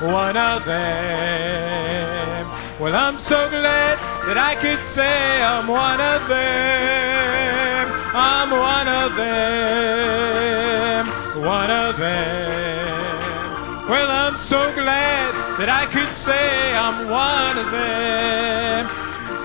one of them. Well, I'm so glad that I could say I'm one of them. I'm one of them, one of them. Well, I'm so glad that I could say I'm one of them.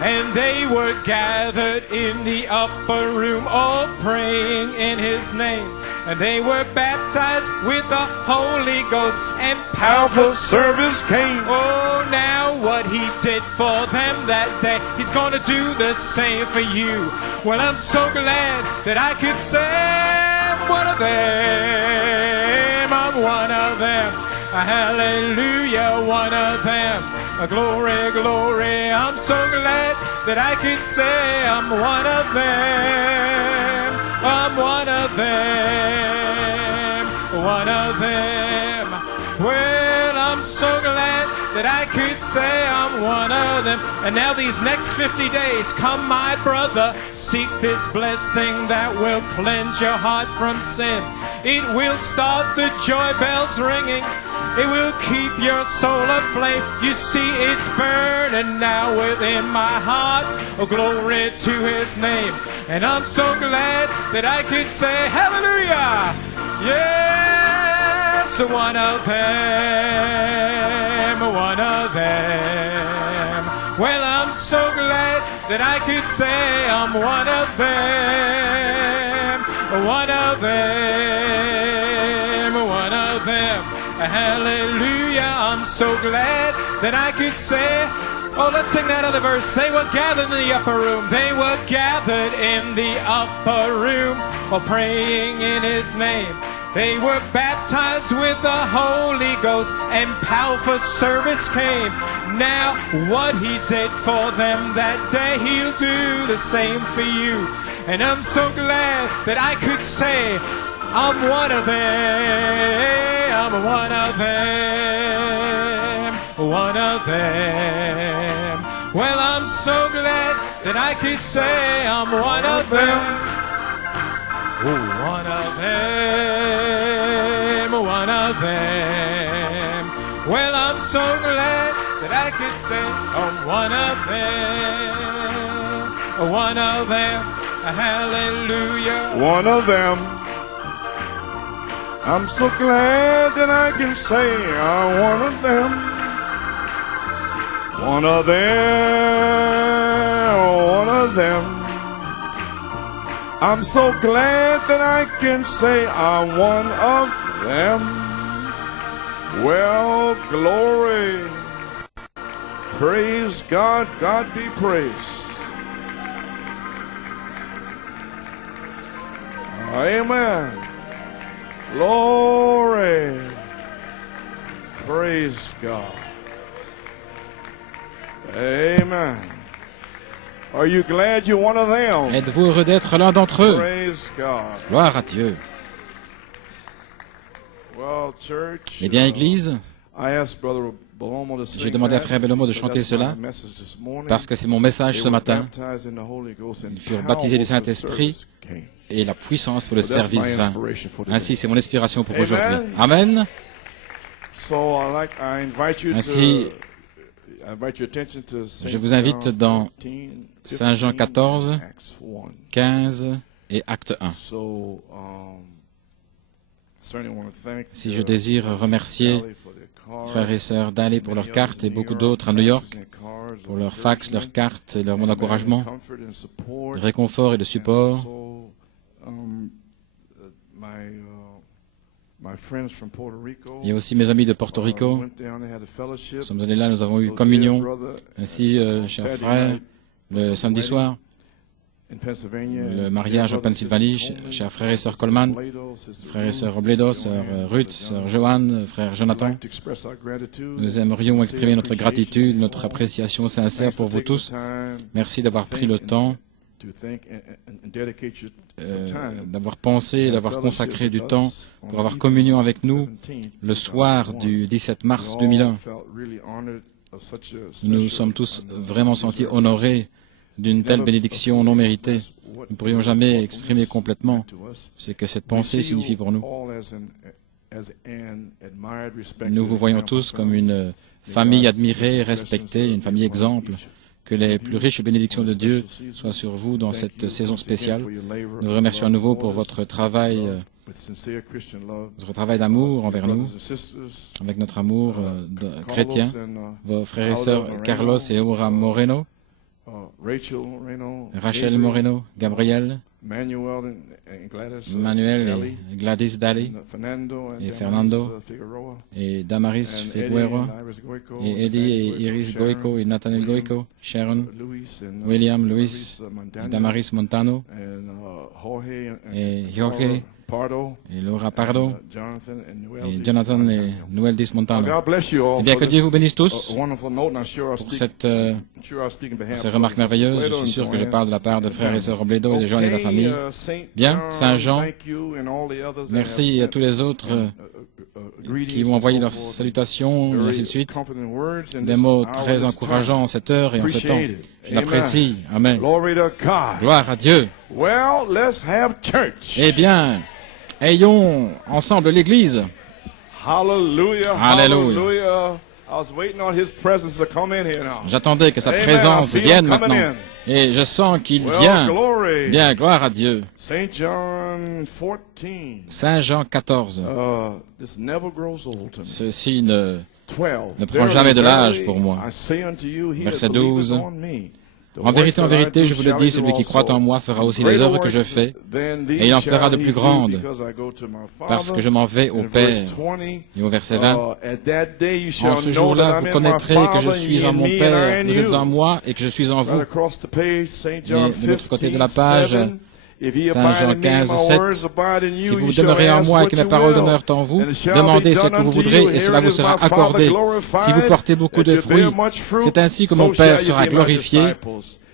And they were gathered in the upper room, all praying in his name. And they were baptized with the Holy Ghost, and powerful service came. Oh, now what he did for them that day, he's gonna do the same for you. Well, I'm so glad that I could say I'm one of them. I'm one of them. Hallelujah, one of them. Glory, glory, I'm so glad that I could say I'm one of them. I'm one of them, one of them. Well, I'm so glad that I could say I'm one of them. And now these next 50 days, come my brother, seek this blessing that will cleanse your heart from sin. It will start the joy bells ringing. It will keep your soul aflame. You see, it's burning now within my heart. Oh, glory to his name. And I'm so glad that I could say, hallelujah. Yes, one of them, one of them. Well, I'm so glad that I could say I'm one of them, one of them, one of them. Hallelujah, I'm so glad that I could say, oh, let's sing that other verse. They were gathered in the upper room. They were gathered in the upper room, oh, praying in his name. They were baptized with the Holy Ghost, and powerful service came. Now, what he did for them that day, he'll do the same for you. And I'm so glad that I could say, I'm one of them. I'm one of them, one of them. Well, I'm so glad that I could say I'm one of them. One of them, one of them. Well, I'm so glad that I could say I'm one of them, one of them. Hallelujah. One of them. I'm so glad that I can say I'm one of them. One of them, one of them. I'm so glad that I can say I'm one of them. Well, glory. Praise God. God be praised. Amen. Glory. Praise God. Amen. Are you glad you're one of them? Êtes-vous heureux d'être l'un d'entre eux? Praise God. Gloire à Dieu. Well, church, Eh bien, Église, I asked Brother Belomo to sing j'ai demandé à that, Frère Belomo de chanter that's cela my message this morning. parce que c'est mon message They ce were matin. baptized in the Holy Ghost and Ils furent baptisés du powerful Saint-Esprit service came. et la puissance pour le So that's service my vint. inspiration for today. Ainsi, c'est mon inspiration pour Amen. aujourd'hui. Amen. So I invite you Ainsi, to invite your attention to je vous invite dans Saint Jean 14, 15 et Acte 1. Si je désire remercier frères et sœurs d'Alley pour leurs cartes et beaucoup d'autres à New York, pour leurs fax, leurs cartes et leur mot d'encouragement, de réconfort et de support. Il y a aussi mes amis de Porto Rico. Nous sommes allés là, nous avons eu communion. Ainsi, chers frères, le samedi soir, le mariage en Pennsylvanie, chers frères et sœurs Coleman, frères et sœurs Robledo, sœur Ruth, sœur Joanne, frère Jonathan. Nous aimerions exprimer notre gratitude, notre appréciation sincère pour vous tous. Merci d'avoir pris le temps, d'avoir pensé, d'avoir consacré du temps pour avoir communion avec nous le soir du 17 mars 2001. Nous nous sommes tous vraiment sentis honorés d'une telle bénédiction non méritée. Nous ne pourrions jamais exprimer complètement ce que cette pensée signifie pour nous. Nous vous voyons tous comme une famille admirée, respectée, une famille exemple. Que les plus riches bénédictions de Dieu soient sur vous dans cette saison spéciale. Nous vous remercions à nouveau pour votre travail d'amour envers nous, avec notre amour chrétien. Vos frères et sœurs Carlos et Aura Moreno, Rachel Moreno, Gabriel, Manuel et Gladys Daly, et Fernando, et Damaris Figueroa, et Eddie et Iris Goico, et Nathaniel Goico, Sharon, William, Luis, et Damaris Montano, et Jorge, et Laura Pardo, et Jonathan et Noël Dis Montano. Et bien que Dieu vous bénisse tous pour ces remarques merveilleuses. Je suis sûr que je parle de la part de frères et sœurs Robledo et de Jean et de la famille. Bien, Saint Jean, merci à tous les autres qui m'ont envoyé leurs salutations, et ainsi de suite. Des mots très encourageants en cette heure et en ce temps. Je l'apprécie. Amen. Gloire à Dieu. Eh bien, ayons ensemble l'Église. Hallelujah. Hallelujah. J'attendais que sa présence vienne maintenant. Et je sens qu'il vient. Bien, gloire à Dieu. Saint Jean 14. Ceci ne prend jamais de l'âge pour moi. Verset 12. En vérité, je vous le dis, celui qui croit en moi fera aussi les œuvres que je fais, et il en fera de plus grandes, parce que je m'en vais au Père. Et au verset 20, en ce jour-là, vous connaîtrez que je suis en mon Père, vous êtes en moi, et que je suis en vous. Et de l'autre côté de la page, Saint Jean 15, 7, si vous demeurez en moi et que mes paroles demeurent en vous, demandez ce que vous voudrez et cela vous sera accordé. Si vous portez beaucoup de fruits, c'est ainsi que mon Père sera glorifié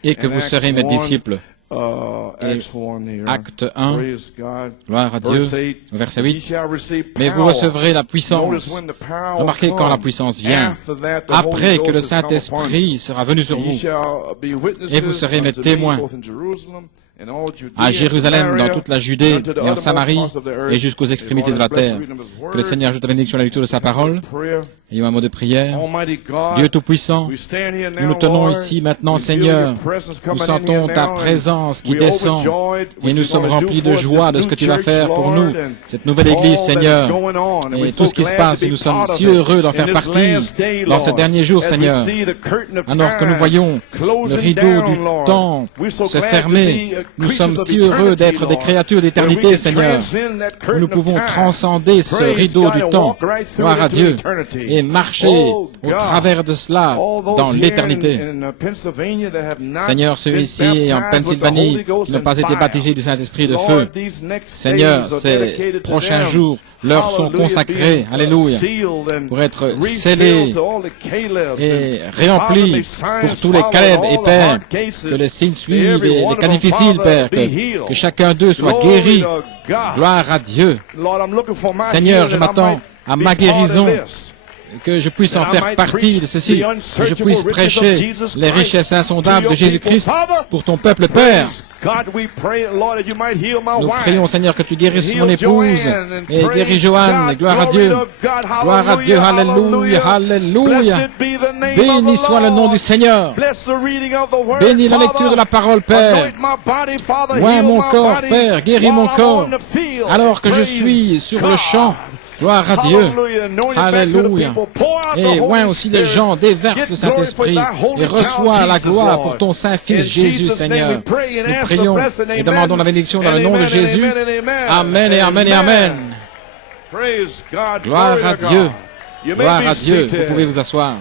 et que vous serez mes disciples. Et acte 1, gloire à Dieu, verset 8, mais vous recevrez la puissance. Remarquez quand la puissance vient, après que le Saint-Esprit sera venu sur vous, et vous serez mes témoins à Jérusalem, dans toute la Judée et en Samarie et jusqu'aux extrémités de la terre. Que le Seigneur ajoute la bénédiction à la lecture de sa parole. Ayons un mot de prière. Dieu Tout-Puissant, nous nous tenons ici maintenant, Seigneur. Nous sentons ta présence qui descend et nous sommes remplis de joie de ce que tu vas faire pour nous, cette nouvelle Église, Seigneur. Et tout ce qui se passe, et nous sommes si heureux d'en faire partie dans ce dernier jour, Seigneur. Alors que nous voyons le rideau du temps se fermer, nous sommes si heureux d'être des créatures d'éternité, Seigneur. Nous pouvons transcender ce rideau du temps, gloire à Dieu, et marcher au travers de cela dans l'éternité. Seigneur, ceux ici et en Pennsylvanie qui n'ont pas été baptisés du Saint-Esprit de feu, Seigneur, ces prochains jours leur sont consacrés, alléluia, pour être scellés et réemplis pour tous les Caleb et Père, que les signes suivent et les cas difficiles, Père, que chacun d'eux soit guéri. Gloire à Dieu. Seigneur, je m'attends à ma guérison, que je puisse en faire partie de ceci, que je puisse prêcher les richesses insondables de Jésus-Christ pour ton peuple, Père. Nous prions, Seigneur, que tu guérisses mon épouse et guéris Joanne. Gloire à Dieu. Gloire à Dieu. Alléluia. Alléluia. Béni soit le nom du Seigneur. Bénis la lecture de la parole, Père. Oins mon corps, Père. Guéris mon corps. Alors que je suis sur le champ. Gloire à Dieu. Alléluia. Et oins aussi les gens, déverse le Saint-Esprit et reçois la gloire pour ton Saint-Fils Jésus, Seigneur. Nous prions et demandons la bénédiction dans le nom de Jésus. Amen et Amen et Amen. Gloire à Dieu. Gloire à Dieu. Vous pouvez vous asseoir.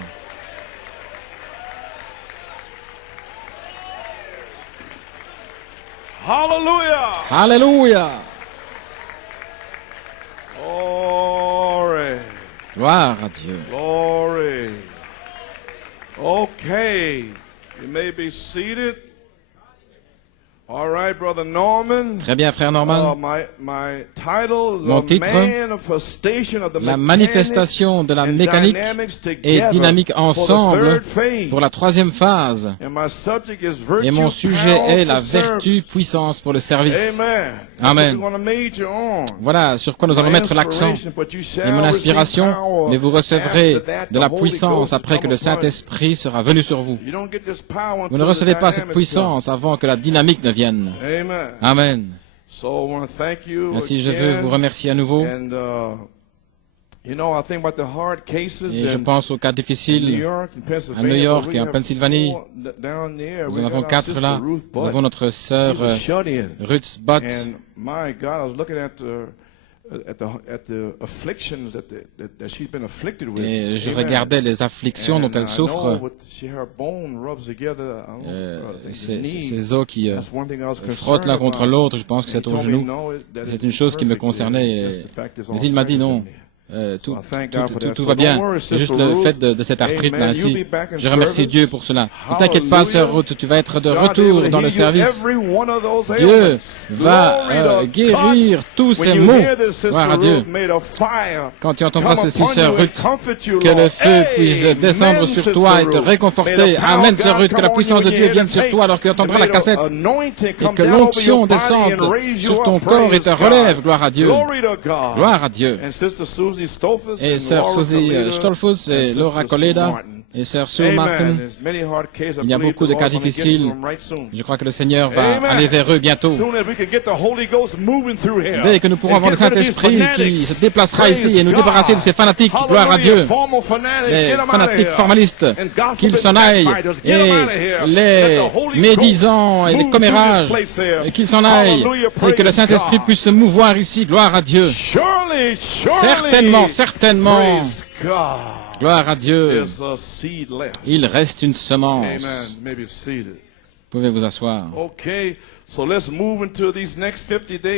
Hallelujah. Alléluia. Glory. Gloire à Dieu. Glory. Okay. You may be seated. All right, Brother Norman. Très bien, frère Norman. My title, Mon titre, la manifestation de la mécanique et dynamique ensemble pour la troisième phase. Et mon sujet est la vertu, puissance pour le service. Amen. Voilà sur quoi nous allons mettre l'accent. Et mon inspiration, mais vous recevrez de la puissance après que le Saint-Esprit sera venu sur vous. Vous ne recevez pas cette puissance avant que la dynamique ne vienne. Amen. Ainsi, je veux vous remercier à nouveau. Et je pense aux cas difficiles à New York et en Pennsylvanie. Nous en avons 4 là. Nous avons notre sœur Ruth Bott. Et je regardais les afflictions dont elle souffre, ces os qui frottent l'un contre l'autre. Je pense que c'est au genou. C'est une chose qui me concernait. Mais il m'a dit non. Tout va bien. C'est juste le fait de cette arthrite-là. Ainsi, je remercie Dieu pour cela. Ne t'inquiète pas, sœur Ruth, tu vas être de retour dans le service. Dieu va guérir tous ces maux. Gloire à Dieu. Quand tu entendras ceci, sœur Ruth, que le feu puisse descendre sur toi et te réconforter. Amen, sœur Ruth, que la puissance de Dieu vienne sur toi alors que tu entendras la cassette. Et que l'onction descende sur ton corps et te relève. Gloire à Dieu. Gloire à Dieu. Et sœur Susie Stolfus et Laura Coleda et sœur Sue Martin. Il y a beaucoup de cas difficiles. Je crois que le Seigneur va aller vers eux bientôt. Dès que nous pourrons avoir le Saint-Esprit qui se déplacera ici et nous débarrasser de ces fanatiques, gloire à Dieu, les fanatiques formalistes, qu'ils s'en aillent, et les médisants et les commérages, qu'ils s'en aillent, et que le Saint-Esprit puisse se mouvoir ici, gloire à Dieu. Certainement, certainement. Gloire à Dieu. Il reste une semence. Vous pouvez vous asseoir.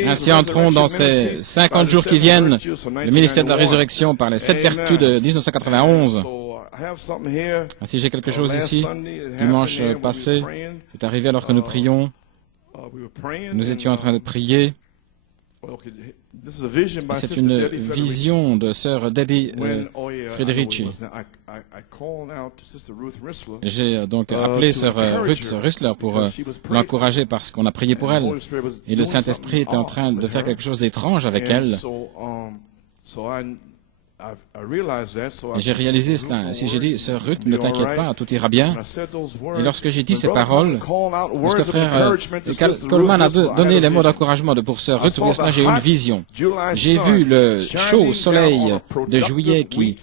Ainsi entrons dans ces 50 jours qui viennent, le ministère de la résurrection par les 7 vertus de 1991. Ainsi j'ai quelque chose ici. Dimanche passé, c'est arrivé alors que nous prions. Nous étions en train de prier. C'est une vision de sœur Debbie Friedrich. J'ai donc appelé sœur Ruth Rissler pour l'encourager parce qu'on a prié pour elle. Et le Saint-Esprit était en train de faire quelque chose d'étrange avec elle. Et j'ai réalisé cela. Si j'ai dit, sœur Ruth, ne t'inquiète pas, tout ira bien. Et lorsque j'ai dit ces paroles, lorsque frère Coleman a donné les mots d'encouragement pour sœur Ruth, j'ai eu une vision. J'ai vu le chaud soleil de juillet qui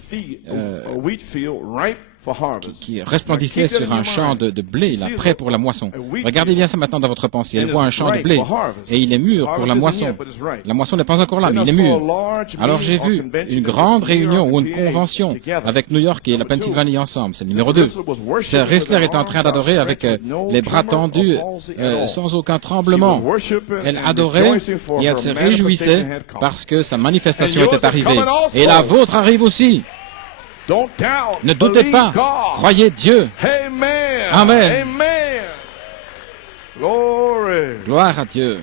resplendissait sur un champ de blé, là, prêt pour la moisson. Regardez bien ça maintenant dans votre pensée. Elle voit un champ de blé, et il est mûr pour la moisson. La moisson n'est pas encore là, mais il est mûr. Alors j'ai vu une grande réunion ou une convention avec New York et la Pennsylvanie ensemble. C'est le numéro 2. Sœur Rissler était en train d'adorer avec les bras tendus, sans aucun tremblement. Elle adorait et elle se réjouissait parce que sa manifestation était arrivée. Et la vôtre arrive aussi. Ne doutez pas, croyez Dieu. Amen. Gloire à Dieu.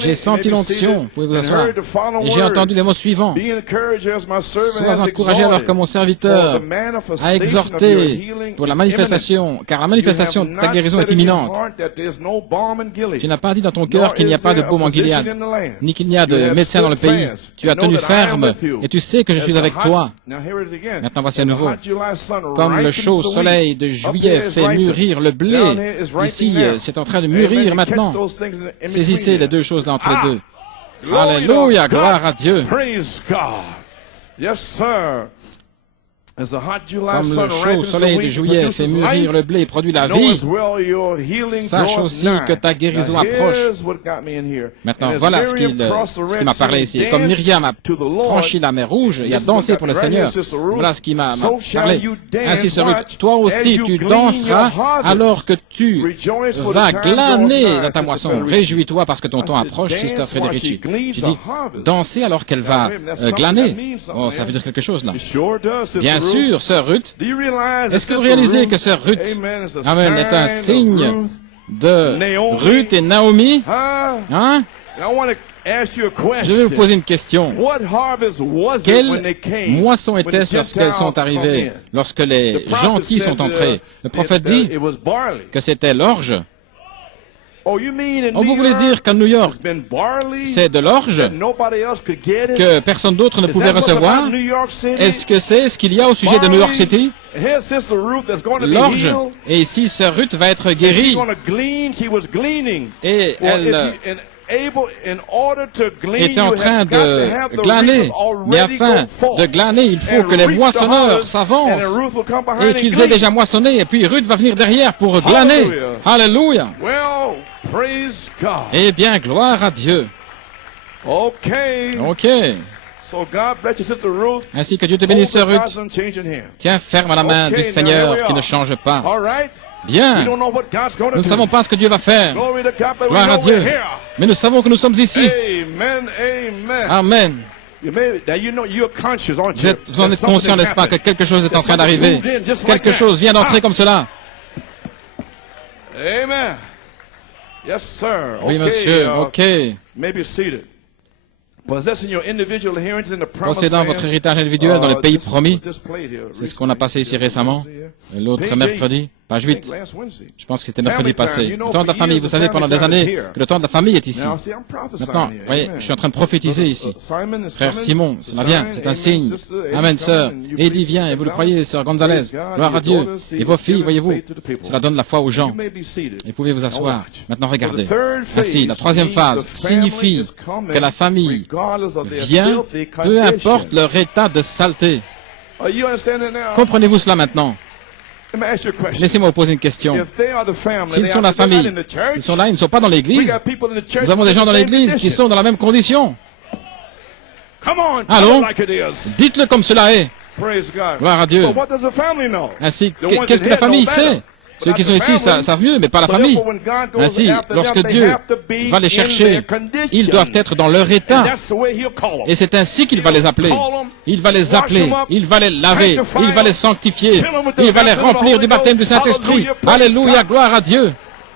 J'ai senti l'onction, vous pouvez vous asseoir, et j'ai entendu les mots suivants. Sois encouragé alors que mon serviteur a exhorté pour la manifestation, car la manifestation de ta guérison est imminente. Tu n'as pas dit dans ton cœur qu'il n'y a pas de baume en Gilead, ni qu'il n'y a de médecin dans le pays. Tu as tenu ferme, et tu sais que je suis avec toi. Maintenant voici à nouveau. Comme le chaud soleil de juillet fait mûrir le blé, ici c'est en train de mûrir maintenant. Saisissez les deux choses là entre les deux. Alléluia, gloire à Dieu. Comme le chaud soleil de juillet fait mûrir le blé et produit la vie, sache aussi que ta guérison approche. Maintenant, voilà ce qui m'a parlé ici. Et comme Myriam a franchi la mer Rouge et a dansé pour le Seigneur, voilà ce qui m'a parlé. Ainsi, sœur Ruth, toi aussi tu danseras alors que tu vas glaner dans ta moisson. Réjouis-toi parce que ton temps approche, Sister Frederici. Je dis, danser alors qu'elle va glaner. Oh, ça veut dire quelque chose là. Bien sûr, sœur Ruth. Est-ce que vous réalisez que sœur Ruth, Amen, est un signe de Naomi. Ruth et Naomi. Huh? Hein? I want to ask you a Je vais vous question. poser une question. What harvest was it when they Quelle came? moisson when the était-ce lorsqu'elles Gentiles sont come arrivées, in? lorsque les The prophet gentils said, sont entrés? Le prophète dit it was barley. que c'était l'orge. Oh, you mean in Oh, vous New voulez York, dire qu'à New York, it's been barley c'est de l'orge that nobody else could get it? que personne d'autre ne Is pouvait that what's recevoir? about New York City? Est-ce que c'est ce qu'il y a au sujet de New York City? Here's Sister Ruth that's going to be L'orge. healed. Et ici, sœur Ruth va être And she's guérie. going to glean. She was gleaning. Et Well, elle in order to glean, était en you train have got to have de the glaner. reapers already Mais afin go forth. de glaner, il faut And que les reap the moissonneurs harvest, s'avancent and then Ruth will come behind et and qu'ils glean. aient déjà moissonné. Et puis Ruth va venir derrière pour glaner. Hallelujah. Alléluia. Well, praise God. Eh bien, gloire à Dieu. Okay. Ok. So God bless you, Sister Ruth. Ainsi que Dieu te Hold bénisse, the sœur Ruth. God's unchanging hand. Tiens ferme à la main Okay, du now here Seigneur we qui are. ne change pas. All right. We Bien. don't know what God's going to Nous ne do. savons pas ce que Dieu va faire. Glory to God, but we Gloire à know Dieu. we're here. Mais nous savons que nous sommes ici. Amen. Amen. Amen. Now you know you're conscious, aren't Vous, you? vous en that êtes something conscient, is n'est-ce pas, que happening. quelque chose est en train That something d'arriver. moved in just like Quelque that. chose vient d'entrer Ah. comme cela. Amen. Yes, sir. Oui, Okay, monsieur. Ok. Maybe seated. Possessing your individual inheritance in the promised Possédant land. votre héritage individuel dans le pays promis. This played here C'est ce qu'on a recently. passé ici récemment. L'autre Page mercredi, page I think 8. last Wednesday. Je pense que c'était mercredi Family time. passé. You know, Le temps de la for famille, years, vous the savez, pendant family des time is années, here. que le temps de la famille est ici. Now, see, I'm prophesying Maintenant, here. vous voyez, Amen. je suis en train de prophétiser Brother ici. Simon is Frère coming. Simon, It's a cela vient, sign. c'est un Amen, signe. sister. Amen, Eddie's sœur. coming. You Eddie believe vient, in et vous le Gonzalez. croyez, sœur Gonzalez. Praise God. Gloire à Your Dieu. daughters, Et vos filles, giving voyez-vous, faith to the people. cela donne la foi aux gens. You may be seated. Et pouvez vous Now asseoir. watch. Maintenant, So regardez. the third Ainsi, la phase troisième means phase the family signifie is coming que la famille regardless of their vient, filthy peu importe condition. leur état de saleté. Are you understanding now? Comprenez-vous cela maintenant? Let me ask you a question. Laissez-moi vous poser une question. If they are the family, S'ils they sont are la they're not famille, in the church. ils sont là, ils ne sont pas dans We l'église. got people in the church Nous avons des gens in dans the same l'église qui condition. sont dans la même condition. Come on, tell Allons. it like it is. Dites-le comme cela est. Praise God. Gloire à Dieu. So what does the family know? Ainsi, The ones qu'est-ce in que la here know famille better. sait? Ceux qui sont ici savent mieux, mais pas la So famille. therefore, when God goes Ainsi, after them, lorsque they Dieu have to be va les in chercher, their condition. ils doivent être dans leur And état. that's the way he'll call them. Et c'est ainsi qu'il va les appeler. Il va les appeler, il va les laver, il va les sanctifier, il va les remplir du baptême du Saint-Esprit. Alléluia, gloire à Dieu.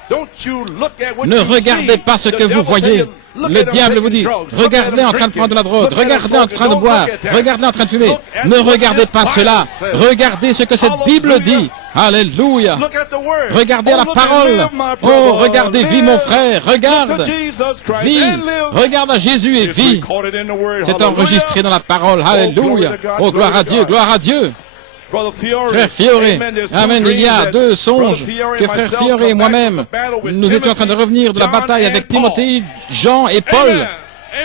Don't you look at what Ne you regardez see. pas ce The que vous devil voyez. tell you, look Le at them diable vous taking dit, drugs. Look at regardez them en train de prendre de la drinking. drogue, Look at them regardez en smoking. train de Don't boire, look at that. regardez en train de fumer. Look at Ne what regardez this pas Bible cela. says. Regardez ce que cette Bible Hallelujah. dit. Alléluia. Look at the word. Regardez à la look and parole. live, my Oh, brother. regardez, vis mon Live. frère, Look regarde. to Jesus Christ Vis. and live. Regarde à Jésus et It's vis. recorded in the word. C'est Hallelujah. enregistré dans la parole. glory Alléluia. to God, Oh, gloire glory à to Dieu, God. gloire à Dieu. Brother Fiore. Frère Fiore, Amen. There's two Amen, il y a dreams that deux songes Brother Fiore que and frère myself Fiore et come back moi-même, from the battle with nous étions en train de Timothy, revenir de la John bataille avec and Paul. Timothée, Jean et Paul, Amen.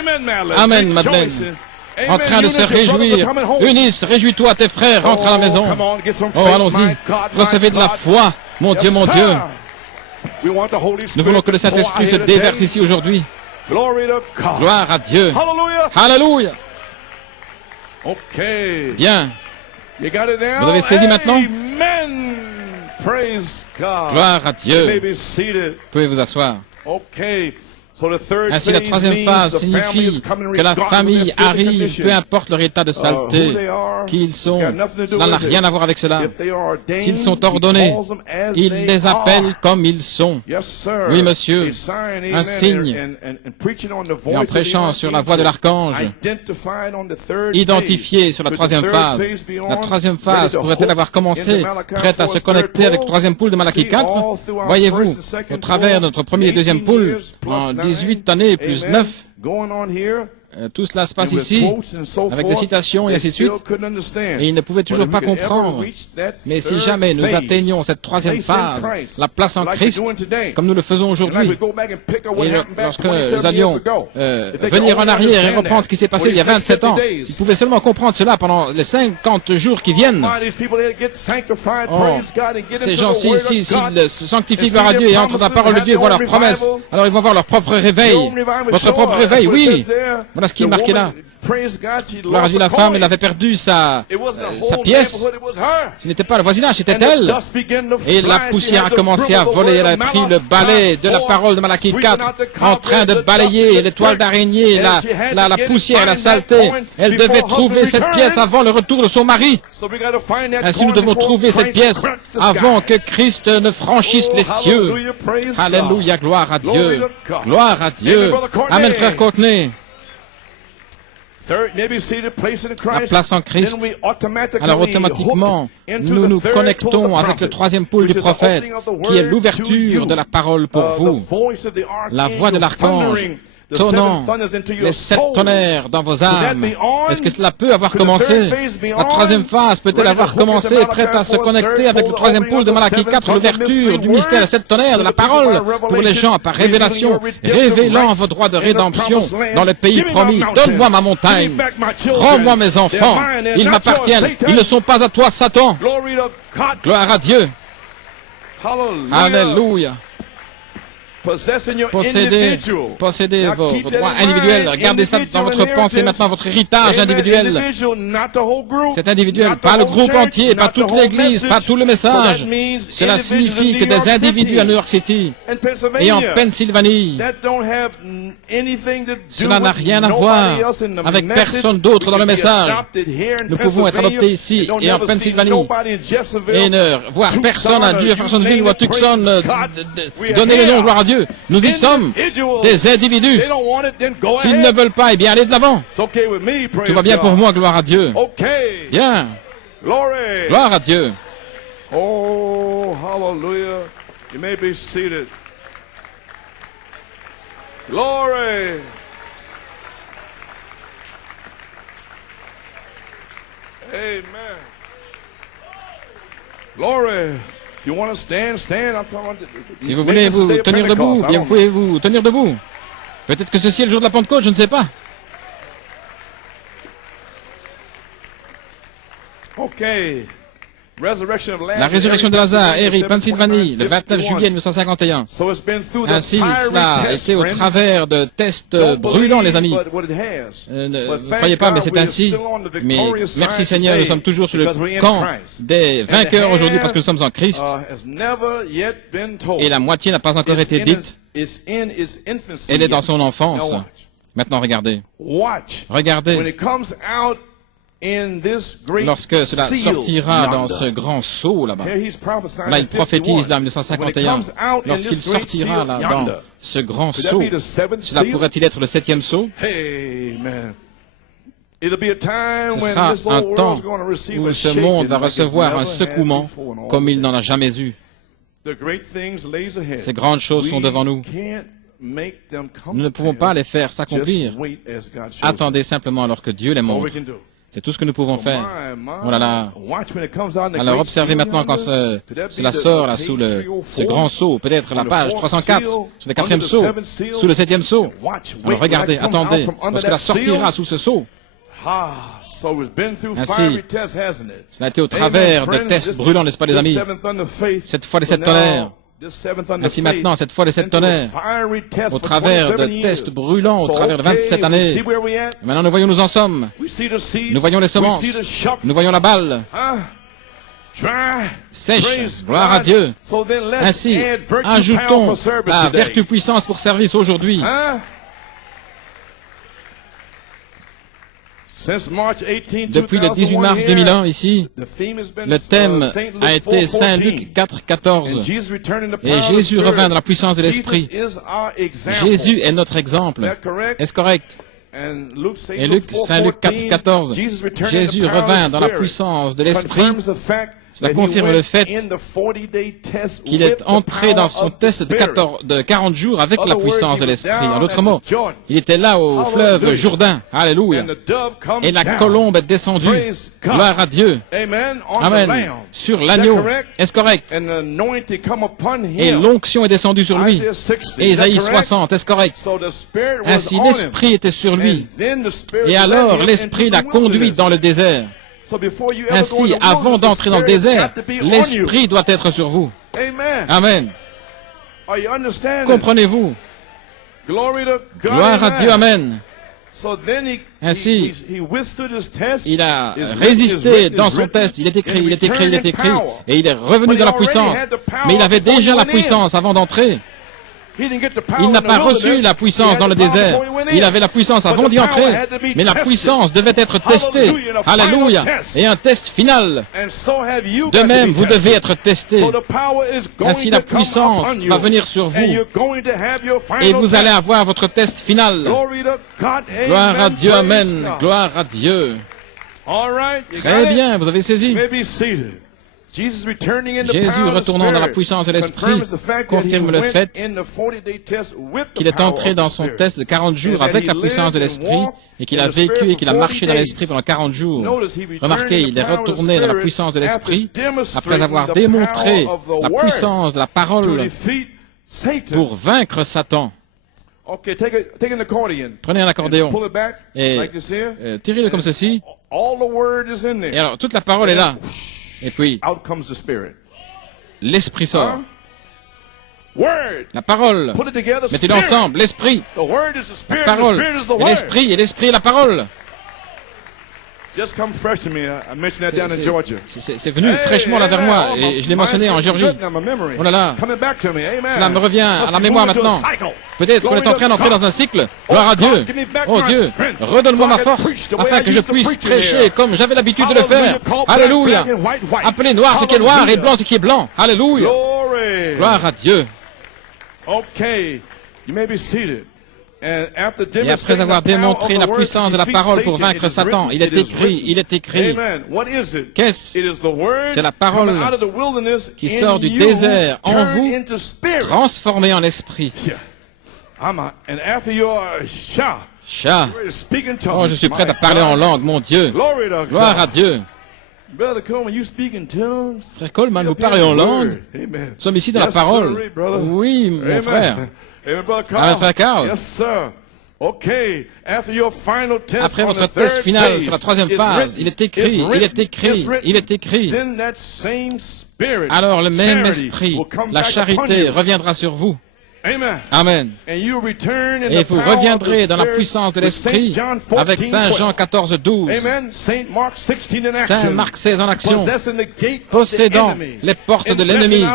Amen, Madeleine. Amen, Madeleine. Rejoicing. en Amen. train de se Eunice, your brothers réjouir. are coming home. Eunice, réjouis-toi, tes frères, rentre à la maison. come on, get some Oh, faith, allons-y, my God, my recevez de la God. foi, mon Yes, Dieu, mon sir. Dieu. We want the Holy Nous Spirit voulons que le to pour Saint-Esprit out se here déverse today. ici aujourd'hui. Glory to God. Gloire à Dieu. Hallelujah. Alléluia. Okay. Bien. You got it now? Vous avez saisi maintenant? Amen. Praise God. Gloire à You may Dieu. be seated. Vous pouvez vous asseoir. Okay. So the third Ainsi, la phase troisième means phase the family is signifie coming que la regardless of famille their filthy arrive, condition. peu importe leur état de Who saleté, they are, qui ils it's sont. got nothing to do Cela n'a with it. rien à voir avec cela. If they are ordained, S'ils sont he ordonnés, calls them as il they les appelle are. comme ils sont. Yes, sir. Oui, monsieur. A sign, Un amen, signe. and preaching on the voice Et en of the prêchant sur la voix de l'archange, identified on the third identifié phase. sur la Could the troisième third phase. phase be on? La troisième Ready phase to pourrait-elle hook avoir commencé, into Malachi prête à 4's se connecter third avec le pole? troisième poule de Malachie See, 4? all through our Voyez-vous, first and second au travers de notre premier et deuxième 18 poule, years plus en 9, 18 années plus amen, 9, going on here, tout cela se passe and with ici, quotes and so avec des forth, citations et they ainsi de still suite. couldn't understand. Et ils ne pouvaient toujours But pas if we could ever comprendre. reach that Mais si third jamais nous phase, atteignons cette troisième place in phase, Christ, la place en like we're Christ, doing today, comme nous le faisons and like aujourd'hui, we go back and pick up what et happened back lorsque 27 nous years allions ago, if they could venir en only arrière et understand reprendre ce qui s'est that, passé il y a for these 27 ans, 50 days, ils pouvaient seulement comprendre cela pendant les 50 jours qui viennent. why these people they get sanctified, Oh, praise God, and get ces into gens-ci, the word s'ils of God. se sanctifient and gloire à see Dieu their et entrent dans la promises, parole de have Dieu, their voient own leurs promesses, revival. alors ils vont voir leur propre réveil. Your own revival, Votre sure, propre that's réveil, what it oui. says there. Voilà ce qui est The marqué là. woman Gloire à Dieu, la femme, elle avait perdu sa pièce. Ce n'était pas le voisinage, c'était elle. Et la poussière a commencé à voler. Elle a pris le balai de la parole de Malachie 4, en train de balayer les toiles d'araignée, la poussière et la saleté. Elle devait trouver cette pièce avant le retour de son mari. Ainsi, nous devons trouver cette pièce avant que Christ ne franchisse les cieux. Alléluia, gloire à Dieu. Gloire à Dieu. Amen, frère Courtney. La place en Christ. Alors automatiquement, nous nous connectons avec le troisième pôle du prophète, qui est l'ouverture de la parole pour vous. La voix de l'archange tonnant les 7 tonnerres dans vos âmes. Est-ce que cela peut avoir commencé? La troisième phase peut-elle avoir commencé, prête à se connecter avec le troisième pôle de Malachie 4, l'ouverture du mystère des 7 tonnerres de la parole pour les gens par révélation, révélant vos droits de rédemption dans le pays promis. Donne-moi ma montagne, rends-moi mes enfants, ils m'appartiennent, ils ne sont pas à toi, Satan. Gloire à Dieu. Alléluia. Possédez vos droits individuels. Regardez ça dans votre pensée maintenant, votre héritage individuel. C'est individuel, pas le groupe entier, pas toute l'église, pas tout le message. Cela signifie que des individus à New York City et en Pennsylvanie, cela n'a rien à voir avec personne d'autre dans le message. Nous pouvons être adoptés ici et en Pennsylvanie et ne voir personne à Jeffersonville ou à Tucson donner le nom, gloire à Dieu. Nous y sommes des individus. S'ils ne veulent pas, eh bien, allez de l'avant. Tout va bien pour moi, gloire à Dieu. Bien. Gloire à Dieu. Oh, hallelujah. You may be seated. Glory. Amen. Glory. Si vous voulez vous tenir debout, bien vous pouvez vous tenir debout. Peut-être que ceci est le jour de la Pentecôte, je ne sais pas. La résurrection de Lazare, Erie, Pennsylvanie, le 29 juillet 1951. Ainsi, cela a été au travers de tests brûlants, les amis. Ne croyez pas, mais c'est ainsi. Mais merci Seigneur, nous sommes toujours sur le camp des vainqueurs aujourd'hui parce que nous sommes en Christ. Et la moitié n'a pas encore été dite. Elle est dans son enfance. Maintenant, regardez. Regardez. Lorsque cela sortira dans ce grand saut là-bas, là il prophétise là en 1951, lorsqu'il sortira là dans ce grand saut, cela pourrait-il être le 7e saut? Ce sera un temps où ce monde va recevoir un secouement comme il n'en a jamais eu. Ces grandes choses sont devant nous. Nous ne pouvons pas les faire s'accomplir. Attendez simplement alors que Dieu les montre. C'est tout ce que nous pouvons faire. Oh là là. Alors observez maintenant quand cela sort là sous ce grand saut, peut-être la page 304, sur le 4e saut, sous le 7e saut. Alors regardez, attendez, lorsque cela sortira sous ce saut. Ainsi, cela a été au travers de tests brûlants, n'est-ce pas les amis? Cette fois les 7 tonnerres. Ainsi maintenant, cette fois les 7 tonnerres, au travers de tests brûlants, au travers de 27 années. Et maintenant, nous voyons où nous en sommes. Nous voyons les semences. Nous voyons la balle. Sèche, gloire à Dieu. Ainsi, ajoutons la vertu puissance pour service aujourd'hui. Depuis le 18 mars 2001, ici, le thème a été Saint Luc 4,14. Et Jésus revint dans la puissance de l'Esprit. Jésus est notre exemple. Est-ce correct? Et Saint Luc 4,14. Jésus revint dans la puissance de l'Esprit. Cela confirme le fait qu'il est entré dans son test de 40 jours avec la puissance de l'Esprit. En d'autres mots, il était là au fleuve Jourdain. Alléluia. Et la colombe est descendue. Gloire à Dieu. Amen. Sur l'agneau. Est-ce correct? Et l'onction est descendue sur lui. Et Isaïe 60. Est-ce correct? Ainsi, l'Esprit était sur lui. Et alors, l'Esprit l'a conduit dans le désert. Ainsi, avant d'entrer dans le désert, l'Esprit doit être sur vous. Amen. Comprenez-vous? Gloire à Dieu, Amen. Ainsi, il a résisté dans son test, il est écrit, et il est revenu dans la puissance. Mais il avait déjà la puissance avant d'entrer. Il n'a pas reçu la puissance dans le désert. Il avait la puissance avant d'y entrer. Mais la puissance devait être testée. Alléluia. Et un test final. De même, vous devez être testé. Ainsi, la puissance va venir sur vous. Et vous allez avoir votre test final. Gloire à Dieu. Amen. Gloire à Dieu. Très bien, vous avez saisi. Jésus, retournant dans la puissance de l'Esprit, confirme le fait qu'il est entré dans son test de 40 jours avec la puissance de l'Esprit et qu'il a vécu et qu'il a marché dans l'Esprit pendant 40 jours. Remarquez, il est retourné dans la puissance de l'Esprit après avoir démontré la puissance de la parole pour vaincre Satan. Prenez un accordéon et tirez-le comme ceci. Et alors, toute la parole est là. Et puis, l'Esprit sort. La parole. Mettez-les ensemble. L'Esprit. La parole. Et l'Esprit. Et l'Esprit et la parole. C'est venu fraîchement là vers moi. Et je l'ai mentionné en Géorgie. Oh là là. Cela me revient à la mémoire maintenant. Peut-être qu'on est en train d'entrer dans un cycle. Gloire à Dieu. Oh Dieu, redonne-moi ma force afin que je puisse prêcher comme j'avais l'habitude de le faire. Alléluia. Appelez noir ce qui est noir et blanc ce qui est blanc. Alléluia. Gloire à Dieu. Et après avoir démontré la puissance de la parole pour vaincre Satan, il est écrit. Qu'est-ce? C'est la parole qui sort du désert en vous, transformée en esprit. Chat. Oh, je suis prêt à parler en langue, mon Dieu. Gloire à Dieu. Frère Coleman, vous parlez en langue? Nous sommes ici dans la parole. Oui, mon frère. Amen, frère Carl. Après votre test final sur la troisième phase, il est écrit. Alors le même esprit, la charité, reviendra sur vous. Amen. Et vous reviendrez dans la puissance de l'Esprit avec Saint Jean 14, 12. Saint Marc 16 en action. Possédant les portes de l'ennemi.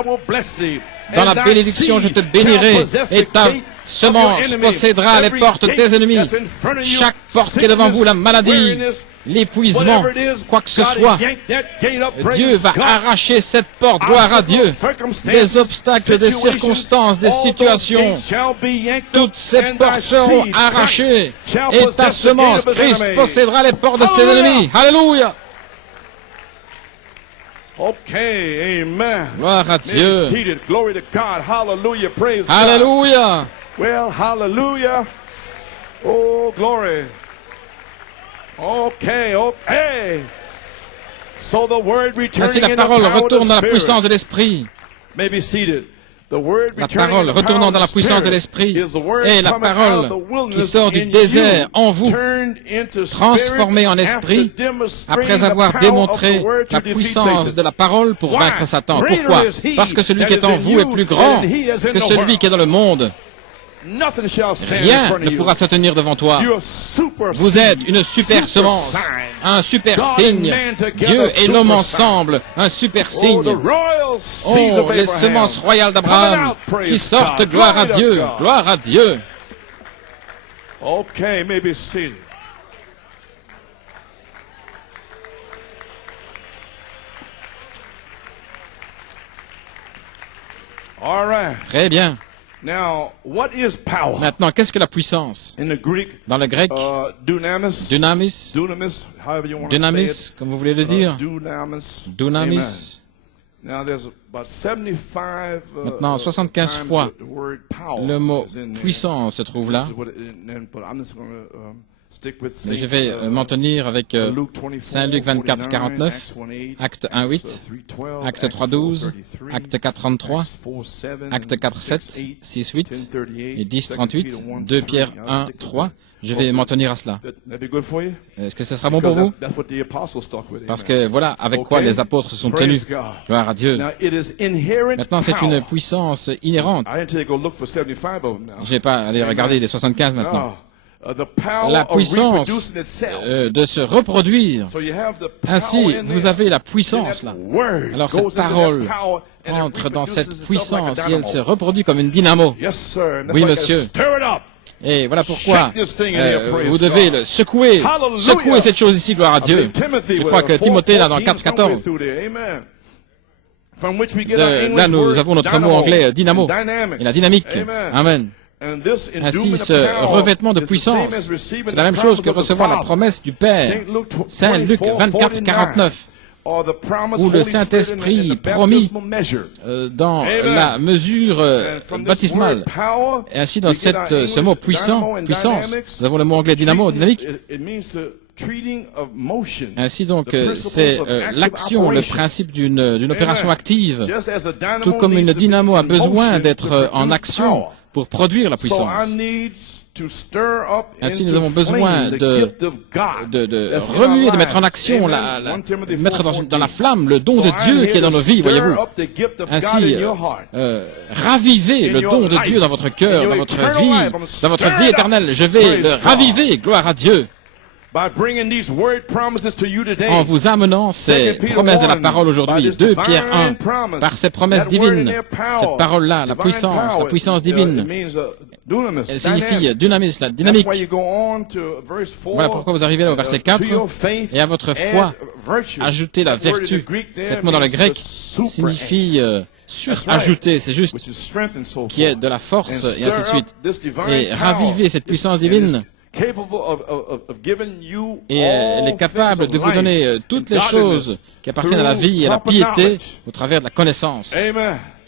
Dans la bénédiction, je te bénirai et ta semence possédera les portes de tes ennemis. Chaque porte qui est devant vous, la maladie, l'épuisement, quoi que ce soit, Dieu va arracher cette porte, gloire à Dieu. Des obstacles, des circonstances, des situations, toutes ces portes seront arrachées et ta semence, Christ, possédera les portes de ses ennemis. Alléluia. Okay, amen. Gloire à Dieu. Glory to God. Hallelujah. Praise Hallelujah. God. Well, hallelujah. Oh, glory. Okay, okay. So the word returning Ainsi la parole retourne dans la puissance de l'Esprit. Maybe seated. La parole retournant dans la puissance de l'Esprit est la parole qui sort du désert en vous, transformée en esprit, après avoir démontré la puissance de la parole pour vaincre Satan. Pourquoi? Parce que celui qui est en vous est plus grand que celui qui est dans le monde. Rien ne pourra se tenir devant toi. Vous êtes une super semence, un super signe. Dieu et l'homme ensemble, un super signe. Oh, les semences royales d'Abraham qui sortent, gloire à Dieu, gloire à Dieu. Okay, maybe seated. All right. Très bien. Now, what is power? Maintenant, qu'est-ce que la puissance? In the Greek, dans le grec, dunamis, comme vous voulez le dire. Dunamis. Maintenant, 75 fois, le mot puissance se trouve là. Mais je vais m'en tenir avec Saint Luc 24, 49, Acte 1, 8, Acte 3, 12, Acte 4, 33, Acte 4, 7, 6, 8 et 10, 38, 2 Pierre 1, 3. Je vais m'en tenir à cela. Est-ce que ce sera bon pour vous? Parce que voilà avec quoi les apôtres se sont tenus. Gloire à Dieu. Maintenant, c'est une puissance inhérente. Je ne vais pas aller regarder les 75 maintenant. la puissance de se reproduire. Ainsi, vous avez la puissance là. Alors cette parole entre dans cette puissance et elle se reproduit comme une dynamo. Oui, monsieur. Et voilà pourquoi vous devez le secouer. Secouer cette chose ici, gloire à Dieu. Je crois que Timothée, là, dans 4.14, là, nous avons notre mot anglais, dynamo, et la dynamique. Amen. Ainsi, ce revêtement de puissance, c'est la même chose que recevoir la promesse du Père. Saint Luc 24, 49. Où le Saint-Esprit promis dans la mesure baptismale. Et ainsi, dans ce mot puissance, nous avons le mot anglais dynamo, dynamique. Ainsi donc, c'est l'action, le principe d'une opération active, tout comme une dynamo a besoin d'être en action pour produire la puissance. Ainsi, nous avons besoin de remuer, de mettre en action, de mettre dans la flamme le don de Dieu qui est dans nos vies, voyez-vous. Ainsi, ravivez le don de Dieu dans votre cœur, dans votre vie éternelle. Je vais le raviver, gloire à Dieu. En vous amenant ces promesses de la parole aujourd'hui, 2 Pierre 1, par ces promesses divines, cette parole-là, la puissance divine, elle signifie dynamis, la dynamique. Voilà pourquoi vous arrivez là au verset 4, et à votre foi, ajoutez la vertu. Cette mot dans le grec signifie surajouter, c'est juste, qui est de la force, et ainsi de suite. Et raviver cette puissance divine, et elle est capable de vous donner toutes les choses qui appartiennent à la vie et à la piété au travers de la connaissance.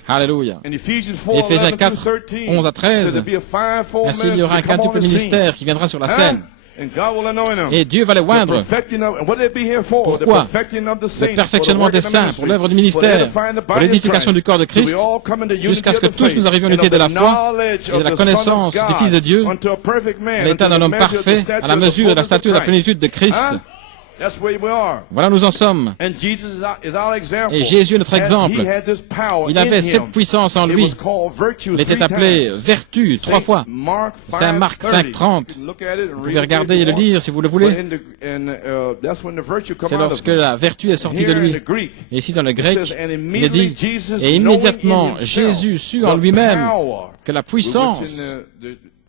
Alléluia. Éphésiens 4, 11 à 13. Ainsi, il y aura un quintuple ministère qui viendra sur la scène. Et Dieu va les oindre. Pourquoi? Le perfectionnement des saints, pour l'œuvre du ministère, pour l'édification du corps de Christ, jusqu'à ce que tous nous arrivions à l'unité de la foi et de la connaissance du Fils de Dieu, l'état d'un homme parfait, à la mesure de la stature de la plénitude de Christ. Voilà, nous en sommes. Et Jésus est notre exemple. Il avait cette puissance en lui. Il était appelé vertu 3 fois. Saint Marc 5.30. Vous pouvez regarder et le lire si vous le voulez. C'est lorsque la vertu est sortie de lui. Et ici dans le grec, il est dit, et immédiatement Jésus sut en lui-même que la puissance,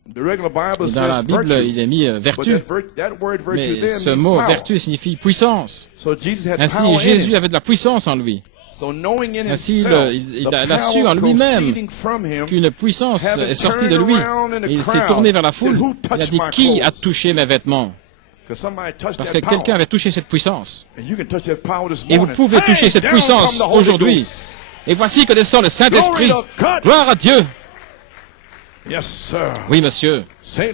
dans la Bible, il est mis vertu, mais ce mot vertu signifie puissance. Ainsi, Jésus avait de la puissance en lui. Ainsi, il a su en lui-même qu'une puissance est sortie de lui. Il s'est tourné vers la foule. Il a dit, qui a touché mes vêtements? Parce que quelqu'un avait touché cette puissance. Et vous pouvez toucher cette puissance aujourd'hui. Et voici que descend le Saint-Esprit. Gloire à Dieu. Oui, monsieur. Saint